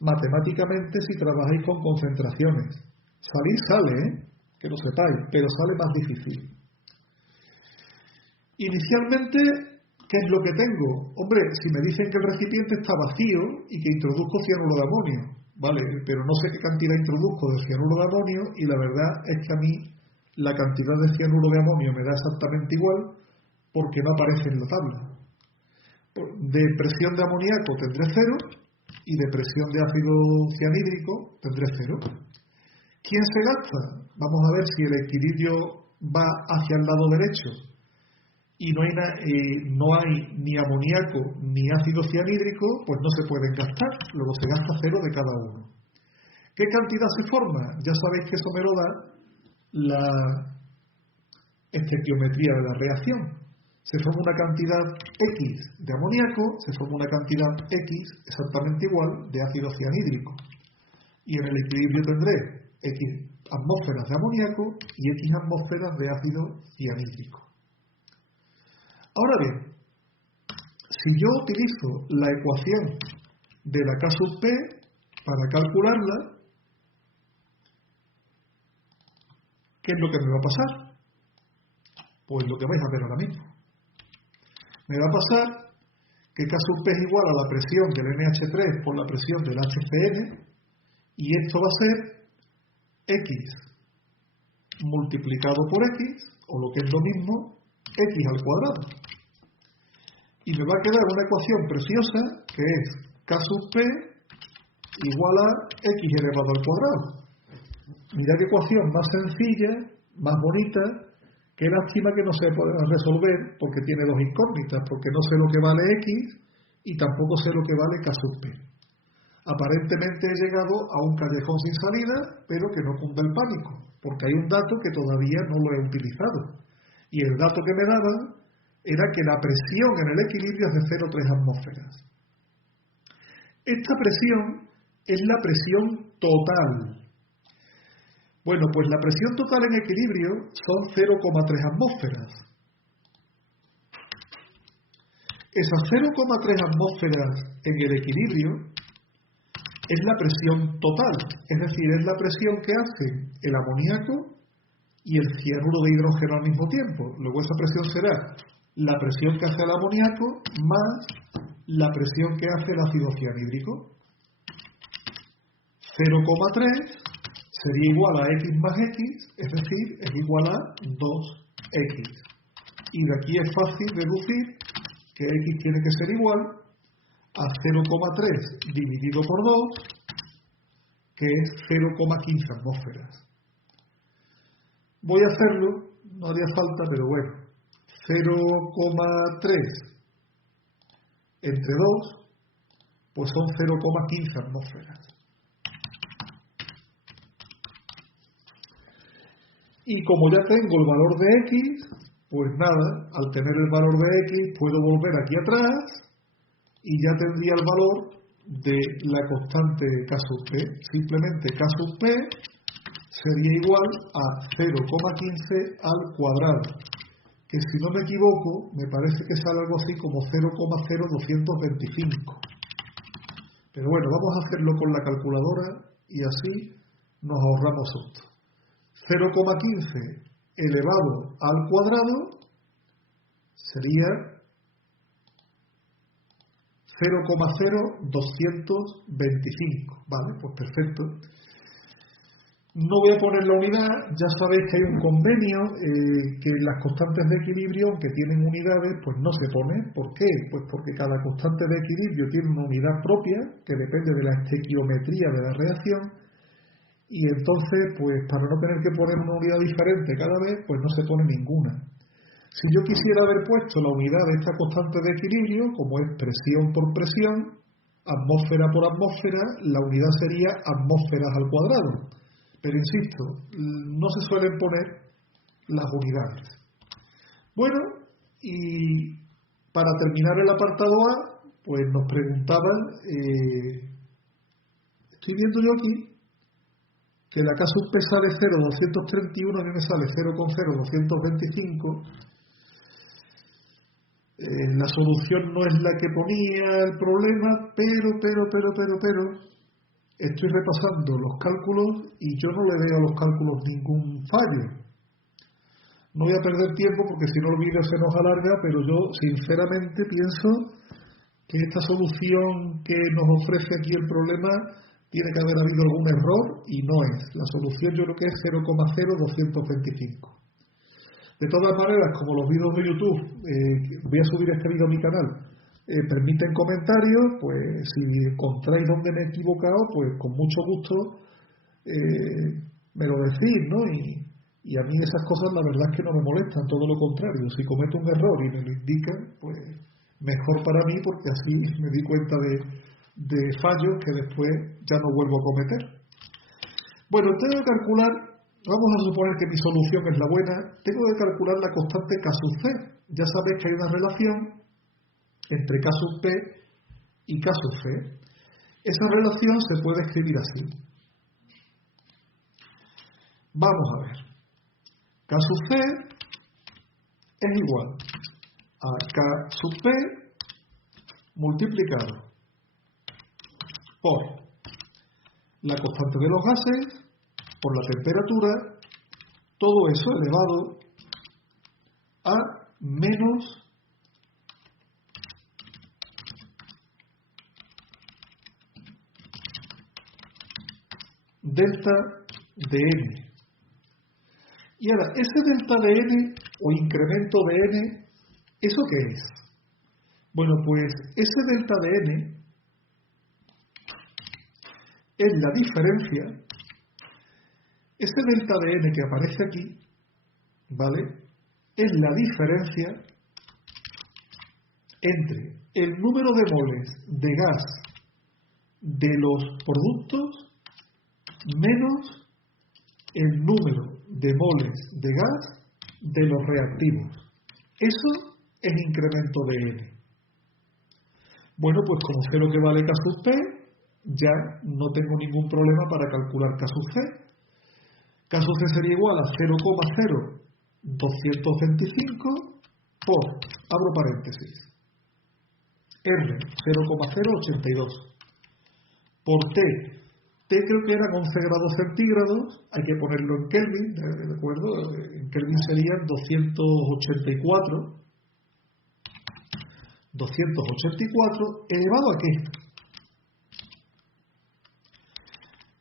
matemáticamente si trabajáis con concentraciones. Salir sale, que lo sepáis, pero sale más difícil. Inicialmente, ¿qué es lo que tengo? Hombre, si me dicen que el recipiente está vacío y que introduzco cianuro de amonio, vale, pero no sé qué cantidad introduzco de cianuro de amonio y la verdad es que a mí la cantidad de cianuro de amonio me da exactamente igual porque no aparece en la tabla. De presión de amoníaco tendré 0 y de presión de ácido cianhídrico tendré 0. ¿Quién se gasta? Vamos a ver si el equilibrio va hacia el lado derecho y no hay ni amoníaco ni ácido cianhídrico, pues no se pueden gastar, luego se gasta 0 de cada uno. ¿Qué cantidad se forma? Ya sabéis que eso me lo da la estequiometría de la reacción. Se forma una cantidad X de amoníaco, se forma una cantidad X exactamente igual de ácido cianhídrico. Y en el equilibrio tendré X atmósferas de amoníaco y X atmósferas de ácido cianhídrico. Ahora bien, si yo utilizo la ecuación de la K sub P para calcularla, ¿qué es lo que me va a pasar? Pues lo que vais a ver ahora mismo. Me va a pasar que K sub P es igual a la presión del NH3 por la presión del HCN y esto va a ser X multiplicado por X, o lo que es lo mismo, X al cuadrado. Y me va a quedar una ecuación preciosa que es K sub P igual a X elevado al cuadrado. Mirad qué ecuación más sencilla, más bonita. Qué lástima que no se pueda resolver porque tiene dos incógnitas, porque no sé lo que vale X y tampoco sé lo que vale K sub P. Aparentemente he llegado a un callejón sin salida, pero que no cunda el pánico, porque hay un dato que todavía no lo he utilizado. Y el dato que me daban era que la presión en el equilibrio es de 0,3 atmósferas. Esta presión es la presión total. Bueno, pues la presión total en equilibrio son 0,3 atmósferas. Esas 0,3 atmósferas en el equilibrio es la presión total, es decir, es la presión que hace el amoníaco y el cianuro de hidrógeno al mismo tiempo. Luego esa presión será la presión que hace el amoníaco más la presión que hace el ácido cianhídrico. 0,3 sería igual a X más X, es decir, es igual a 2X. Y de aquí es fácil deducir que X tiene que ser igual a 0,3 dividido por 2, que es 0,15 atmósferas. Voy a hacerlo, no haría falta, pero bueno. 0,3 entre 2, pues son 0,15 atmósferas. Y como ya tengo el valor de X, pues nada, al tener el valor de X puedo volver aquí atrás y ya tendría el valor de la constante K sub P. Simplemente K sub P sería igual a 0,15 al cuadrado, que si no me equivoco me parece que sale algo así como 0,0225. Pero bueno, vamos a hacerlo con la calculadora y así nos ahorramos esto. 0,15 elevado al cuadrado sería 0,0225. Vale, pues perfecto. No voy a poner la unidad, ya sabéis que hay un convenio que las constantes de equilibrio, aunque tienen unidades, pues no se ponen. ¿Por qué? Pues porque cada constante de equilibrio tiene una unidad propia que depende de la estequiometría de la reacción. Y entonces, pues para no tener que poner una unidad diferente cada vez, pues no se pone ninguna. Si yo quisiera haber puesto la unidad de esta constante de equilibrio, como es presión por presión, atmósfera por atmósfera, la unidad sería atmósferas al cuadrado. Pero insisto, no se suelen poner las unidades. Bueno, y para terminar el apartado A, pues nos preguntaban, estoy viendo yo aquí, que la casa UP sale 0,231, a mí me sale 0,0225. La solución no es la que ponía el problema, pero, estoy repasando los cálculos y yo no le veo a los cálculos ningún fallo. No voy a perder tiempo porque si no el vídeo se nos alarga, pero yo sinceramente pienso que esta solución que nos ofrece aquí el problema tiene que haber habido algún error y no es. La solución yo creo que es 0,0225. De todas maneras, como los vídeos de YouTube, voy a subir este vídeo a mi canal, permiten comentarios, pues si encontráis donde me he equivocado, pues con mucho gusto me lo decís, ¿no? Y a mí esas cosas la verdad es que no me molestan, todo lo contrario. Si cometo un error y me lo indican, pues mejor para mí, porque así me di cuenta de fallos que después ya no vuelvo a cometer. Bueno, tengo que calcular, vamos a suponer que mi solución es la buena, tengo que calcular la constante K sub C. Ya sabéis que hay una relación entre K sub P y K sub C. Esa relación se puede escribir así. Vamos a ver. K sub C es igual a K sub P multiplicado por la constante de los gases, por la temperatura, todo eso elevado a menos delta de N. Y ahora, ese delta de N o incremento de N, ¿eso qué es? Bueno, pues ese delta de N es la diferencia, ese delta de N que aparece aquí, ¿vale? Es la diferencia entre el número de moles de gas de los productos menos el número de moles de gas de los reactivos. Eso es incremento de N. Bueno, pues como sé lo que vale K sub P, ya no tengo ningún problema para calcular K sub C. K sub C sería igual a 0,0225 por, abro paréntesis, R 0,082 por T. T creo que eran 11 grados centígrados, hay que ponerlo en Kelvin, ¿de acuerdo? En Kelvin serían 284 elevado a ¿qué?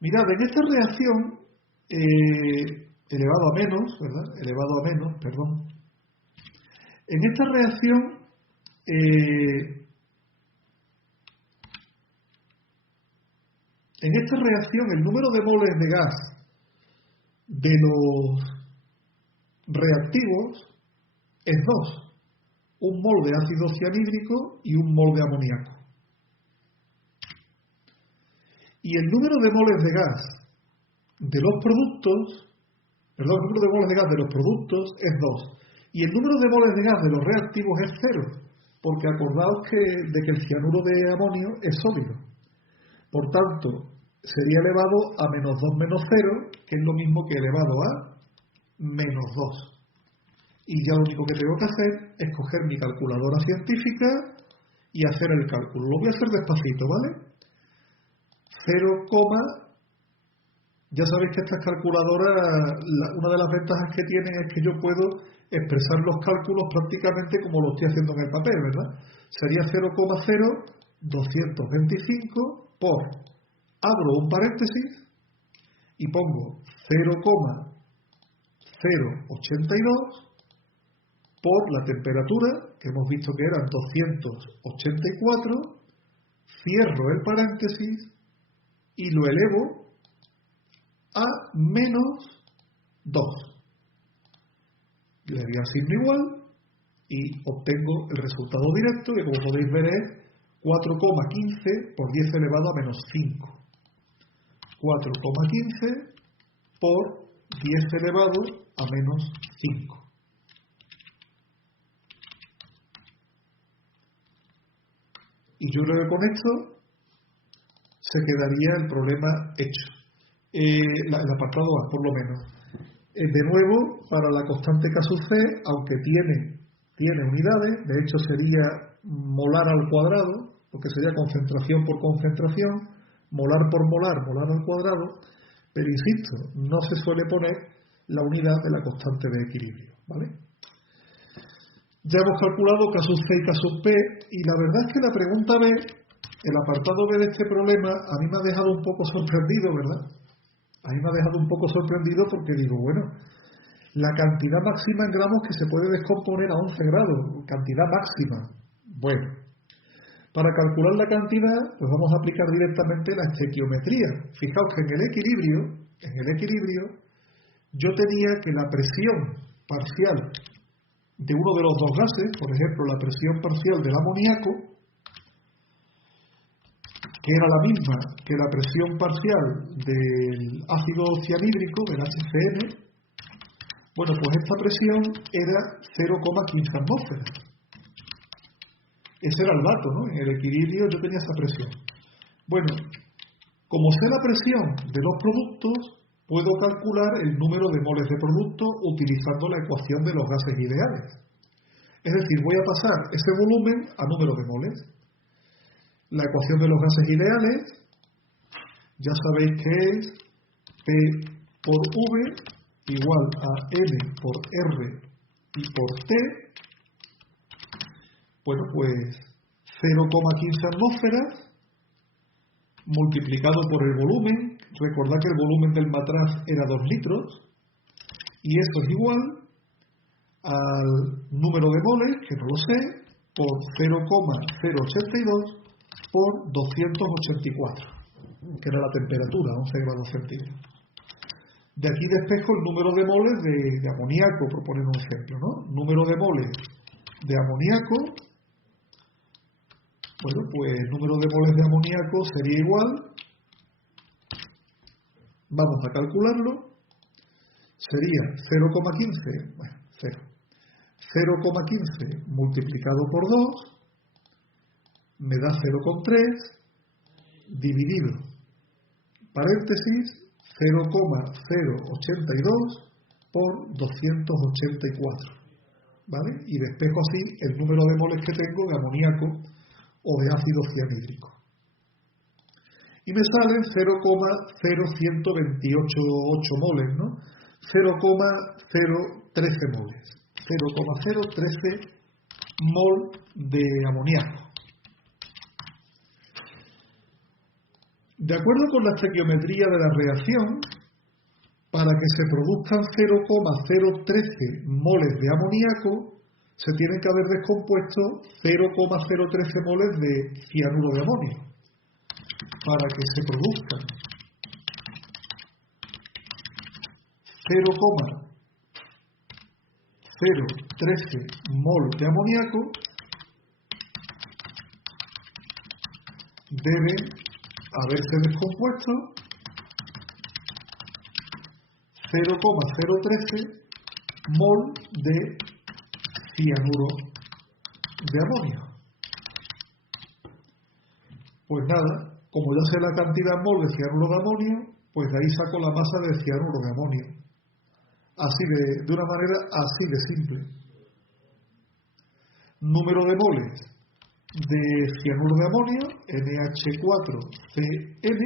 Mirad, en esta reacción, elevado a menos, ¿verdad? Elevado a menos, perdón. En esta reacción, el número de moles de gas de los reactivos es 2. Un mol de ácido cianhídrico y un mol de amoníaco. Y el número de moles de gas de los productos, perdón, el número de moles de gas de los productos es 2. Y el número de moles de gas de los reactivos es 0, porque acordaos de que el cianuro de amonio es sólido. Por tanto, sería elevado a menos 2 menos 0, que es lo mismo que elevado a menos 2. Y ya lo único que tengo que hacer es coger mi calculadora científica y hacer el cálculo. Lo voy a hacer despacito, ¿vale? 0, ya sabéis que estas calculadoras, una de las ventajas que tienen es que yo puedo expresar los cálculos prácticamente como lo estoy haciendo en el papel, ¿verdad? Sería 0,0225 por, abro un paréntesis y pongo 0,082 por la temperatura, que hemos visto que eran 284, cierro el paréntesis y lo elevo a menos 2. Le haría signo igual y obtengo el resultado directo, que como podéis ver es 4,15 por 10 elevado a menos 5. 4,15 por 10 elevado a menos 5. Y yo creo que con esto se quedaría el problema hecho. El apartado A, por lo menos. De nuevo, para la constante K sub C, aunque tiene unidades, de hecho sería molar al cuadrado, porque sería concentración por concentración, molar por molar, molar al cuadrado, pero insisto, no se suele poner la unidad de la constante de equilibrio, ¿vale? Ya hemos calculado K sub C y K sub P, y la verdad es que la pregunta B, el apartado B de este problema, a mí me ha dejado un poco sorprendido, ¿verdad? A mí me ha dejado un poco sorprendido porque digo, bueno, la cantidad máxima en gramos que se puede descomponer a 11 grados, cantidad máxima. Bueno, para calcular la cantidad, pues vamos a aplicar directamente la estequiometría. Fijaos que en el equilibrio, yo tenía que la presión parcial de uno de los dos gases, por ejemplo, la presión parcial del amoníaco, que era la misma que la presión parcial del ácido cianhídrico, del HCN, bueno, pues esta presión era 0,15 atmósferas. Ese era el dato, ¿no? En el equilibrio yo tenía esa presión. Bueno, como sé la presión de los productos, puedo calcular el número de moles de producto utilizando la ecuación de los gases ideales. Es decir, voy a pasar ese volumen a número de moles. La ecuación de los gases ideales, ya sabéis que es P por V igual a N por R y por T. Bueno, pues 0,15 atmósferas multiplicado por el volumen. Recordad que el volumen del matraz era 2 litros. Y esto es igual al número de moles, que no lo sé, por 0,082 por 284, que era la temperatura, 11 grados centígrados. De aquí despejo el número de moles de amoníaco, por poner un ejemplo, ¿no? Número de moles de amoníaco. Bueno, pues el número de moles de amoníaco sería igual. Vamos a calcularlo. Sería 0,15, bueno, 0. 0,15 multiplicado por 2 me da 0,3 dividido, paréntesis, 0,082 por 284, ¿vale? Y despejo así el número de moles que tengo de amoníaco o de ácido cianhídrico. Y me salen 0,0128 moles, ¿no? 0,013 moles. 0,013 mol de amoníaco. De acuerdo con la estequiometría de la reacción, para que se produzcan 0,013 moles de amoníaco, se tienen que haber descompuesto 0,013 moles de cianuro de amonio. Para que se produzcan 0,013 mol de amoníaco, deben haberse descompuesto 0,013 mol de cianuro de amonio. Pues nada, como ya sé la cantidad mol de cianuro de amonio, pues de ahí saco la masa de cianuro de amonio. Así de una manera así de simple. Número de moles de cianuro de amonio, NH4CN,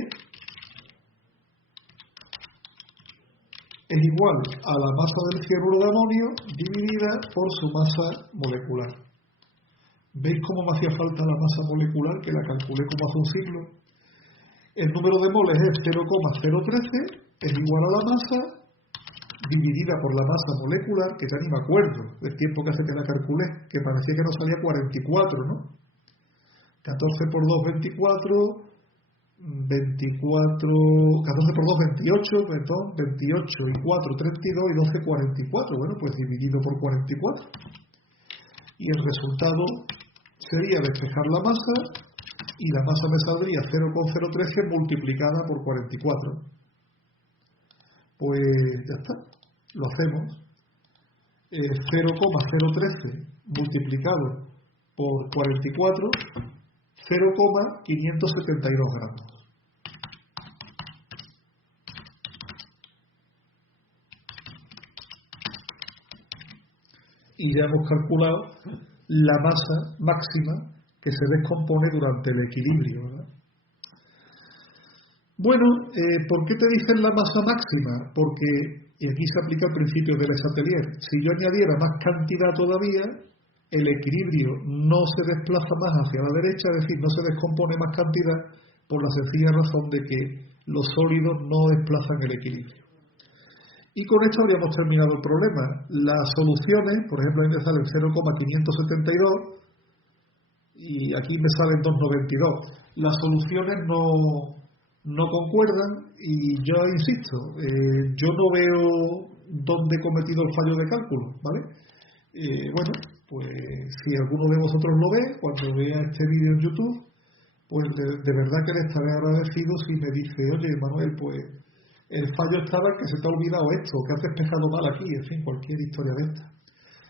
es igual a la masa del cianuro de amonio dividida por su masa molecular. ¿Veis cómo me hacía falta la masa molecular, que la calculé como hace un siglo? El número de moles es 0,013, es igual a la masa dividida por la masa molecular, que ya ni me acuerdo del tiempo que hace que la calculé, que parecía que nos salía 44, ¿no? 14 por 2, 24, 14 por 2, 28, perdón, 28 y 4, 32 y 12, 44. Bueno, pues dividido por 44. Y el resultado sería despejar la masa, y la masa me saldría 0,013 multiplicada por 44. Pues ya está, lo hacemos. 0,013 multiplicado por 44, 0,572 gramos. Y ya hemos calculado la masa máxima que se descompone durante el equilibrio, ¿verdad? Bueno, ¿por qué te dicen la masa máxima? Porque, y aquí se aplica el principio de Le Chatelier, si yo añadiera más cantidad todavía, el equilibrio no se desplaza más hacia la derecha, es decir, no se descompone más cantidad por la sencilla razón de que los sólidos no desplazan el equilibrio. Y con esto habríamos terminado el problema. Las soluciones, por ejemplo, ahí me salen 0,572 y aquí me salen 2,92. Las soluciones no concuerdan y yo insisto, yo no veo dónde he cometido el fallo de cálculo, ¿vale? Bueno, pues si alguno de vosotros lo ve, cuando vea este vídeo en YouTube, pues de verdad que le estaré agradecido si me dice, oye Manuel, pues el fallo estaba en que se te ha olvidado esto, que has despejado mal aquí, en fin, cualquier historia de esta.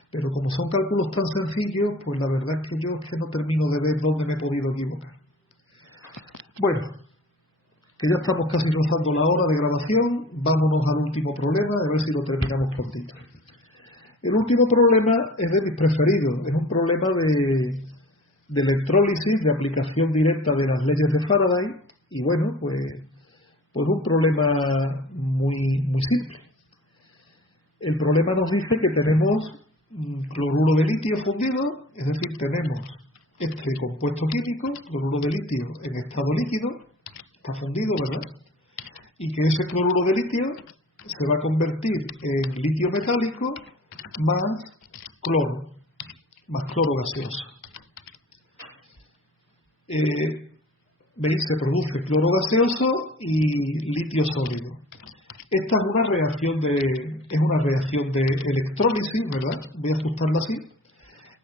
Pero como son cálculos tan sencillos, pues la verdad es que yo no termino de ver dónde me he podido equivocar. Bueno, que ya estamos casi rozando la hora de grabación, vámonos al último problema, a ver si lo terminamos prontito. El último problema es de mis preferidos, es un problema de electrólisis, de aplicación directa de las leyes de Faraday, y bueno, pues un problema muy simple. El problema nos dice que tenemos cloruro de litio fundido, es decir, tenemos este compuesto químico, cloruro de litio en estado líquido, está fundido, ¿verdad? Y que ese cloruro de litio se va a convertir en litio metálico más cloro gaseoso. Veis, se produce cloro gaseoso y litio sólido. Esta es una reacción de electrólisis, ¿verdad? Voy a ajustarla así.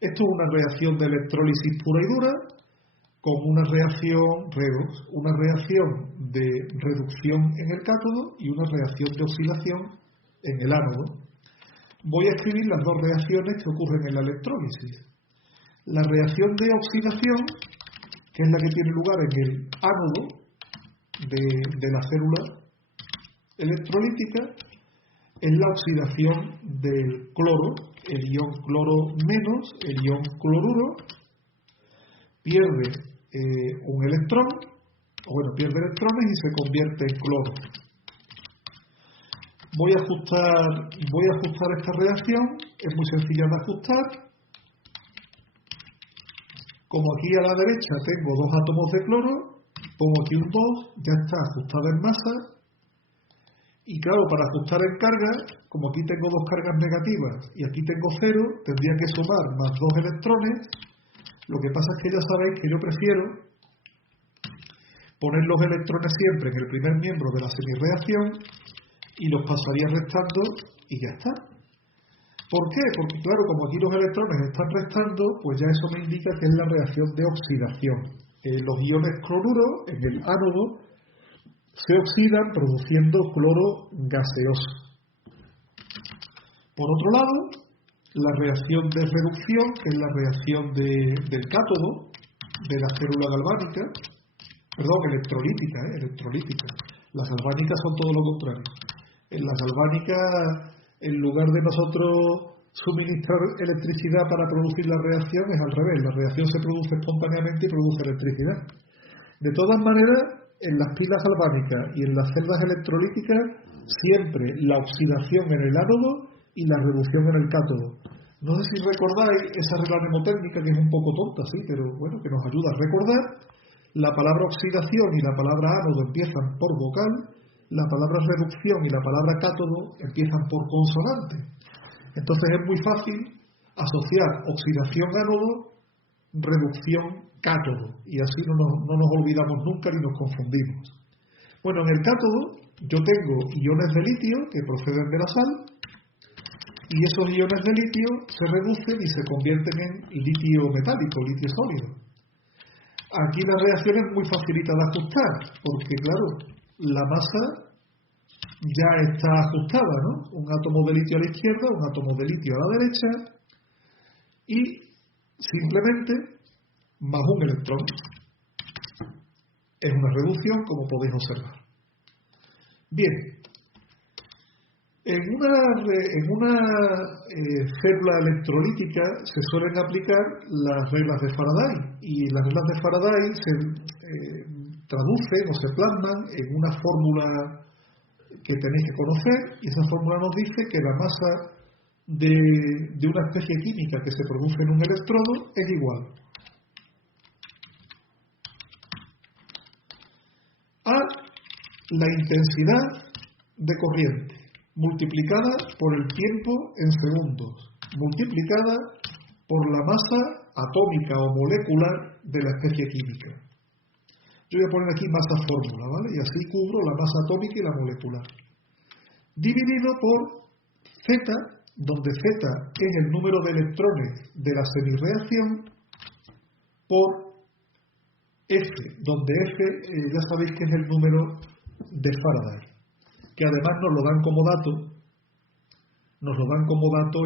Esto es una reacción de electrólisis pura y dura con una reacción redox, una reacción de reducción en el cátodo y una reacción de oxidación en el ánodo. Voy a escribir las dos reacciones que ocurren en la electrólisis. La reacción de oxidación, que es la que tiene lugar en el ánodo de la célula electrolítica, es la oxidación del cloro, el ion cloro menos, el ion cloruro, pierde un electrón, pierde electrones y se convierte en cloro. Voy a ajustar esta reacción, es muy sencilla de ajustar. Como aquí a la derecha tengo dos átomos de cloro, pongo aquí un 2, ya está ajustada en masa. Y claro, para ajustar en carga, como aquí tengo dos cargas negativas y aquí tengo 0, tendría que sumar más 2 electrones. Lo que pasa es que ya sabéis que yo prefiero poner los electrones siempre en el primer miembro de la semirreacción y los pasaría restando y ya está. ¿Por qué? Porque claro, como aquí los electrones están restando, pues ya eso me indica que es la reacción de oxidación. Los iones cloruro en el ánodo se oxidan produciendo cloro gaseoso. Por otro lado, la reacción de reducción, que es la reacción del cátodo, de la célula galvánica, electrolítica. Las galvánicas son todo lo contrario. En las galvánicas, en lugar de nosotros suministrar electricidad para producir la reacción, es al revés. La reacción se produce espontáneamente y produce electricidad. De todas maneras, en las pilas galvánicas y en las celdas electrolíticas, siempre la oxidación en el ánodo y la reducción en el cátodo. No sé si recordáis esa regla mnemotécnica que es un poco tonta, sí, pero bueno, que nos ayuda a recordar. La palabra oxidación y la palabra ánodo empiezan por vocal, la palabra reducción y la palabra cátodo empiezan por consonante. Entonces es muy fácil asociar oxidación ánodo, reducción cátodo, y así no nos olvidamos nunca ni nos confundimos. Bueno, en el cátodo yo tengo iones de litio que proceden de la sal, y esos iones de litio se reducen y se convierten en litio metálico, litio sólido. Aquí la reacción es muy facilita de ajustar, porque claro, la masa ya está ajustada, ¿no? Un átomo de litio a la izquierda, un átomo de litio a la derecha, y simplemente más un electrón. Es una reducción, como podéis observar. Bien, en una célula electrolítica se suelen aplicar las reglas de Faraday, y las reglas de Faraday se traducen o se plasman en una fórmula que tenéis que conocer, y esa fórmula nos dice que la masa de una especie química que se produce en un electrodo es igual a la intensidad de corriente multiplicada por el tiempo en segundos, multiplicada por la masa atómica o molecular de la especie química. Yo voy a poner aquí masa fórmula, ¿vale? Y así cubro la masa atómica y la molecular. Dividido por Z, donde Z es el número de electrones de la semirreacción, por F, donde F ya sabéis que es el número de Faraday, que además nos lo dan como dato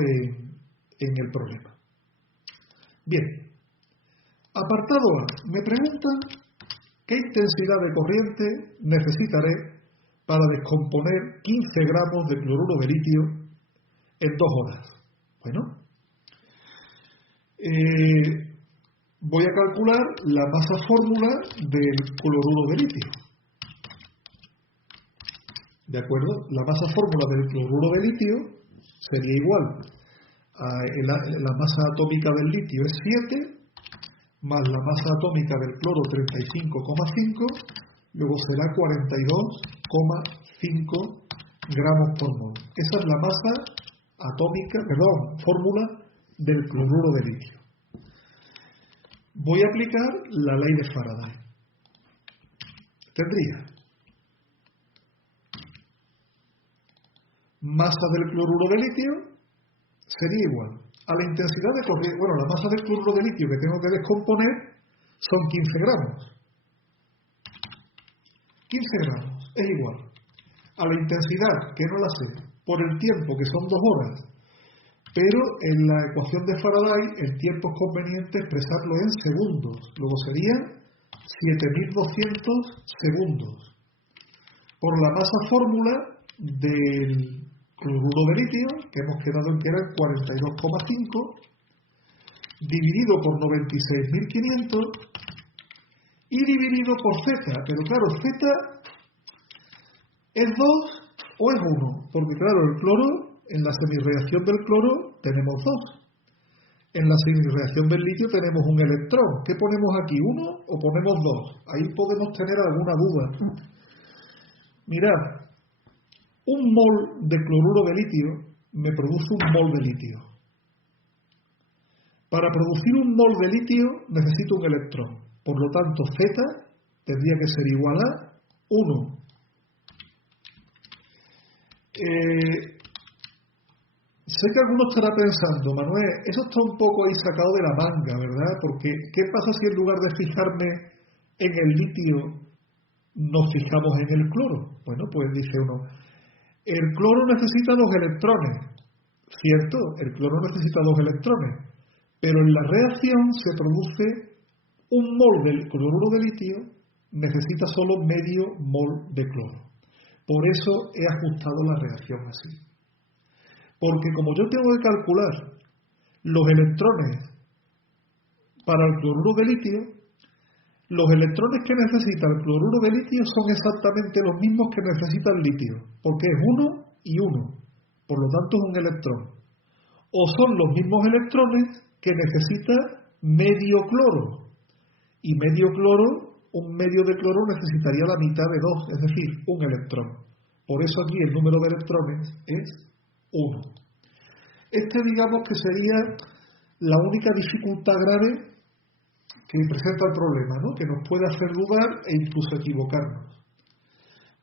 en el problema. Bien, apartado A, me preguntan qué intensidad de corriente necesitaré para descomponer 15 gramos de cloruro de litio en 2 horas. Bueno, voy a calcular la masa fórmula del cloruro de litio. ¿De acuerdo? La masa fórmula del cloruro de litio sería igual a la masa atómica del litio es 7, más la masa atómica del cloro 35,5, luego será 42,5 gramos por mol. Esa es la masa fórmula del cloruro de litio. Voy a aplicar la ley de Faraday. Tendría masa del cloruro de litio sería igual a la intensidad de corriente. Bueno, la masa del cloruro de litio que tengo que descomponer son 15 gramos. 15 gramos es igual a la intensidad, que no la sé, por el tiempo, que son 2 horas. Pero en la ecuación de Faraday el tiempo es conveniente expresarlo en segundos. Luego serían 7.200 segundos. Por la masa fórmula del cloruro de litio, que hemos quedado en que eran 42,5, dividido por 96.500 y dividido por Z. Pero claro, Z es 2 o es 1, porque claro, el cloro, en la semirreacción del cloro tenemos 2. En la semirreacción del litio tenemos un electrón. ¿Qué ponemos aquí? ¿1 o ponemos 2? Ahí podemos tener alguna duda. Mirad, un mol de cloruro de litio me produce un mol de litio. Para producir un mol de litio necesito un electrón. Por lo tanto, Z tendría que ser igual a 1. Sé que alguno estará pensando, Manuel, eso está un poco ahí sacado de la manga, ¿verdad? Porque, ¿qué pasa si en lugar de fijarme en el litio nos fijamos en el cloro? Bueno, pues dice uno, el cloro necesita 2 electrones, ¿cierto? El cloro necesita 2 electrones, pero en la reacción se produce un mol del cloruro de litio, necesita solo medio mol de cloro. Por eso he ajustado la reacción así. Porque como yo tengo que calcular los electrones para el cloruro de litio, los electrones que necesita el cloruro de litio son exactamente los mismos que necesita el litio, porque es 1 y 1, por lo tanto es un electrón. O son los mismos electrones que necesita medio cloro, y medio cloro, un medio de cloro necesitaría la mitad de 2, es decir, un electrón. Por eso aquí el número de electrones es 1. Digamos que sería la única dificultad grave que presenta el problema, ¿no? Que nos puede hacer dudar e incluso equivocarnos.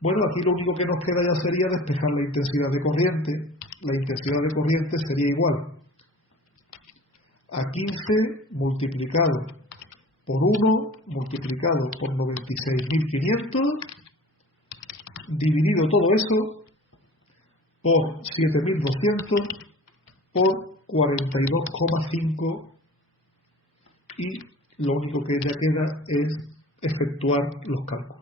Bueno, aquí lo único que nos queda ya sería despejar la intensidad de corriente. La intensidad de corriente sería igual a 15 multiplicado por 1 multiplicado por 96.500 dividido todo eso por 7.200 por 42,5 y lo único que ya queda es efectuar los cálculos.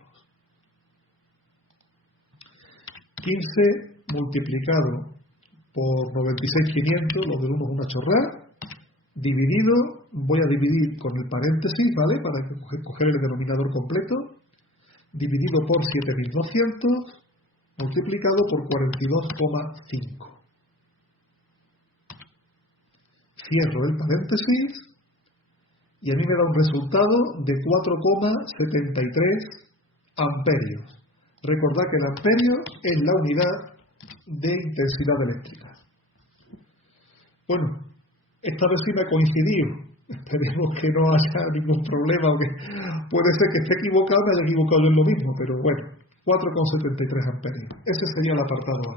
15 multiplicado por 96.500, lo del 1 es una chorrada, dividido, voy a dividir con el paréntesis, ¿vale? Para coger el denominador completo, dividido por 7.200, multiplicado por 42,5. Cierro el paréntesis y a mí me da un resultado de 4,73 amperios. Recordad que el amperio es la unidad de intensidad eléctrica. Bueno, esta vez sí me ha coincidido. Esperemos que no haya ningún problema, o que puede ser que esté equivocado, me haya equivocado en lo mismo, pero bueno, 4,73 amperios. Ese sería el apartado A.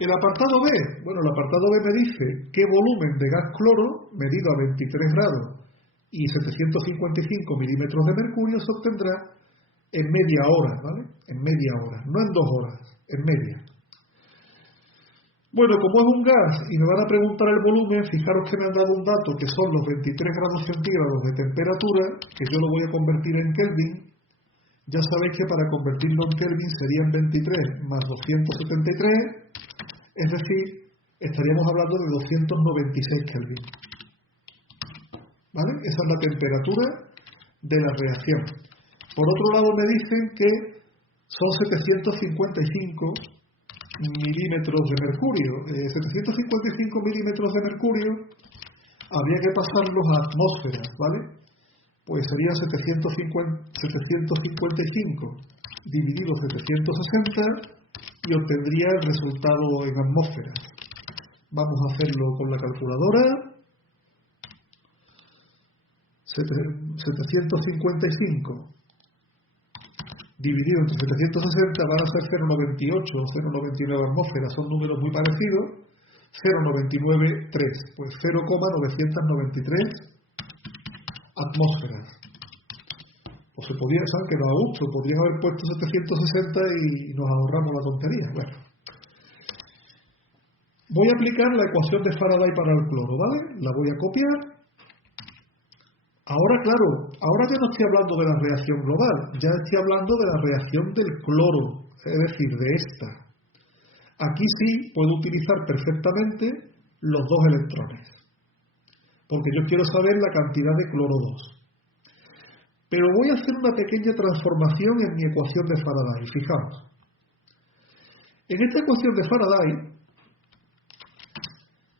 El apartado B, bueno, el apartado B me dice qué volumen de gas cloro medido a 23 grados y 755 milímetros de mercurio se obtendrá en media hora, ¿vale? En media hora, no en 2 horas, en media. Bueno, como es un gas y me van a preguntar el volumen, fijaros que me han dado un dato que son los 23 grados centígrados de temperatura, que yo lo voy a convertir en Kelvin. Ya sabéis que para convertirlo en Kelvin serían 23 más 273, es decir, estaríamos hablando de 296 Kelvin. ¿Vale? Esa es la temperatura de la reacción. Por otro lado me dicen que son 755 milímetros de mercurio. 755 milímetros de mercurio habría que pasarlos a atmósferas, ¿vale? Pues sería 755 dividido 760 y obtendría el resultado en atmósferas. Vamos a hacerlo con la calculadora. 755 dividido entre 760 van a ser 0,98 o 0,99 atmósferas, son números muy parecidos. 0,993, pues 0,993 atmósferas. O se podría, saben que no a gusto, podrían haber puesto 760 y nos ahorramos la tontería. Bueno, voy a aplicar la ecuación de Faraday para el cloro, ¿vale? La voy a copiar. Ahora, claro, ahora ya no estoy hablando de la reacción global, ya estoy hablando de la reacción del cloro, es decir, de esta. Aquí sí puedo utilizar perfectamente los dos electrones, porque yo quiero saber la cantidad de cloro 2. Pero voy a hacer una pequeña transformación en mi ecuación de Faraday, fijaos. En esta ecuación de Faraday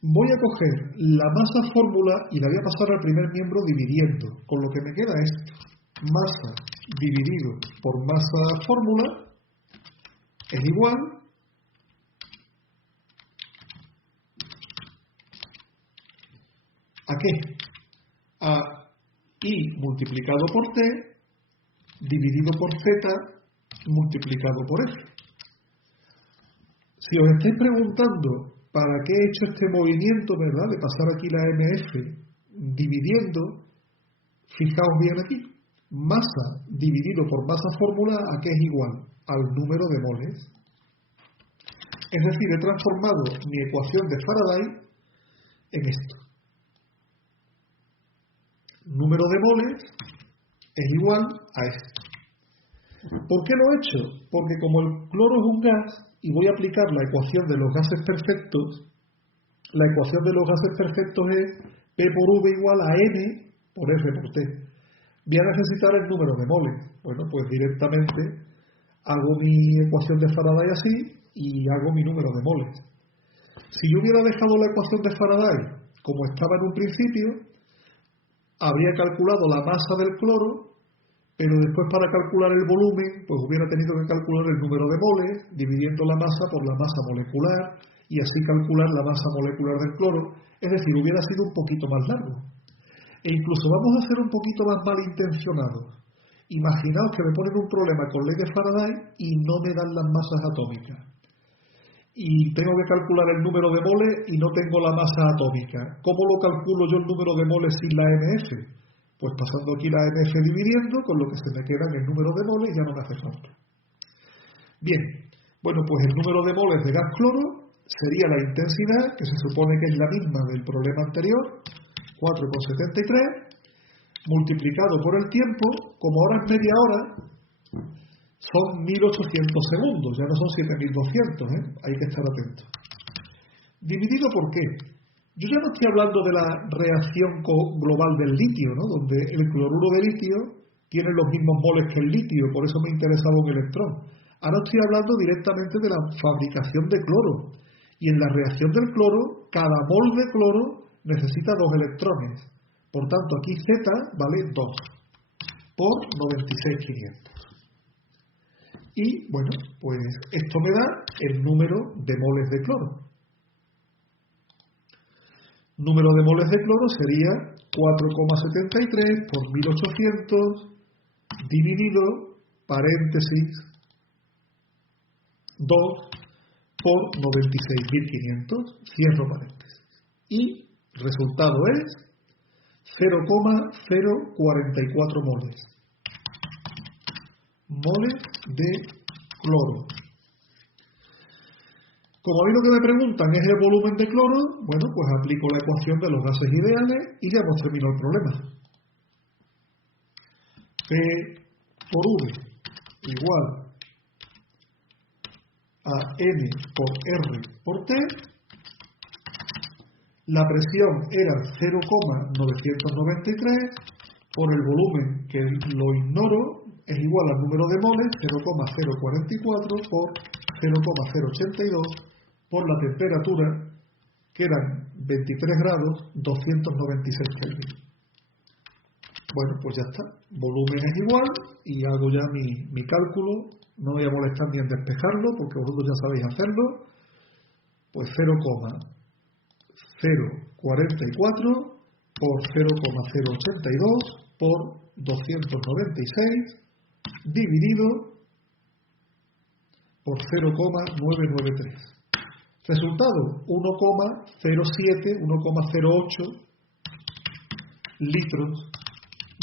voy a coger la masa fórmula y la voy a pasar al primer miembro dividiendo, con lo que me queda es masa dividido por masa fórmula es igual ¿a qué? A I multiplicado por T dividido por Z multiplicado por F. Si os estáis preguntando ¿para qué he hecho este movimiento, verdad, de pasar aquí la MF dividiendo? Fijaos bien aquí. Masa dividido por masa fórmula, ¿a qué es igual? Al número de moles. Es decir, he transformado mi ecuación de Faraday en esto. Número de moles es igual a esto. ¿Por qué lo he hecho? Porque como el cloro es un gas, y voy a aplicar la ecuación de los gases perfectos, la ecuación de los gases perfectos es P por V igual a N por F por T. Voy a necesitar el número de moles. Bueno, pues directamente hago mi ecuación de Faraday así y hago mi número de moles. Si yo hubiera dejado la ecuación de Faraday como estaba en un principio, habría calculado la masa del cloro, pero después para calcular el volumen, pues hubiera tenido que calcular el número de moles, dividiendo la masa por la masa molecular, y así calcular la masa molecular del cloro. Es decir, hubiera sido un poquito más largo. E incluso vamos a ser un poquito más malintencionados. Imaginaos que me ponen un problema con ley de Faraday y no me dan las masas atómicas. Y tengo que calcular el número de moles y no tengo la masa atómica. ¿Cómo lo calculo yo el número de moles sin la MF? Pues pasando aquí la MF dividiendo, con lo que se me queda en el número de moles ya no me hace falta. Bien, bueno, pues el número de moles de gas cloro sería la intensidad, que se supone que es la misma del problema anterior, 4,73, multiplicado por el tiempo, como ahora es media hora, son 1800 segundos, ya no son 7200, hay que estar atentos. ¿Dividido por qué? Yo ya no estoy hablando de la reacción global del litio, ¿no? Donde el cloruro de litio tiene los mismos moles que el litio, por eso me interesaba un electrón. Ahora estoy hablando directamente de la fabricación de cloro. Y en la reacción del cloro, cada mol de cloro necesita 2 electrones. Por tanto, aquí Z vale 2 por 96.500. Y, bueno, pues esto me da el número de moles de cloro. Número de moles de cloro sería 4,73 por 1800 dividido, paréntesis, 2 por 96.500, cierro paréntesis. Y resultado es 0,044 moles. Moles de cloro. Como a mí lo que me preguntan es el volumen de cloro, bueno, pues aplico la ecuación de los gases ideales y ya hemos terminado el problema. P por V igual a N por R por T. La presión era 0,993 por el volumen, que lo ignoro, es igual al número de moles, 0,044 por 0,082 por la temperatura, que eran 23 grados, 296 Kelvin. Bueno, pues ya está. Volumen es igual y hago ya mi cálculo. No voy a molestar ni en despejarlo porque vosotros ya sabéis hacerlo. Pues 0,044 por 0,082 por 296 dividido por 0,993. Resultado, 1,07, 1,08 litros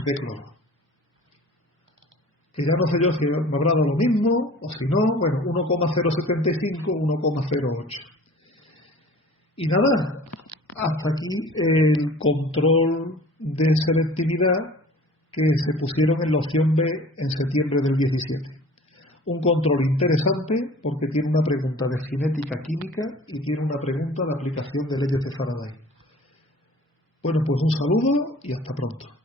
de cloro. Que ya no sé yo si me habrá dado lo mismo o si no, bueno, 1,075, 1,08. Y nada, hasta aquí el control de selectividad que se pusieron en la opción B en septiembre del 17. Un control interesante porque tiene una pregunta de cinética química y tiene una pregunta de aplicación de leyes de Faraday. Bueno, pues un saludo y hasta pronto.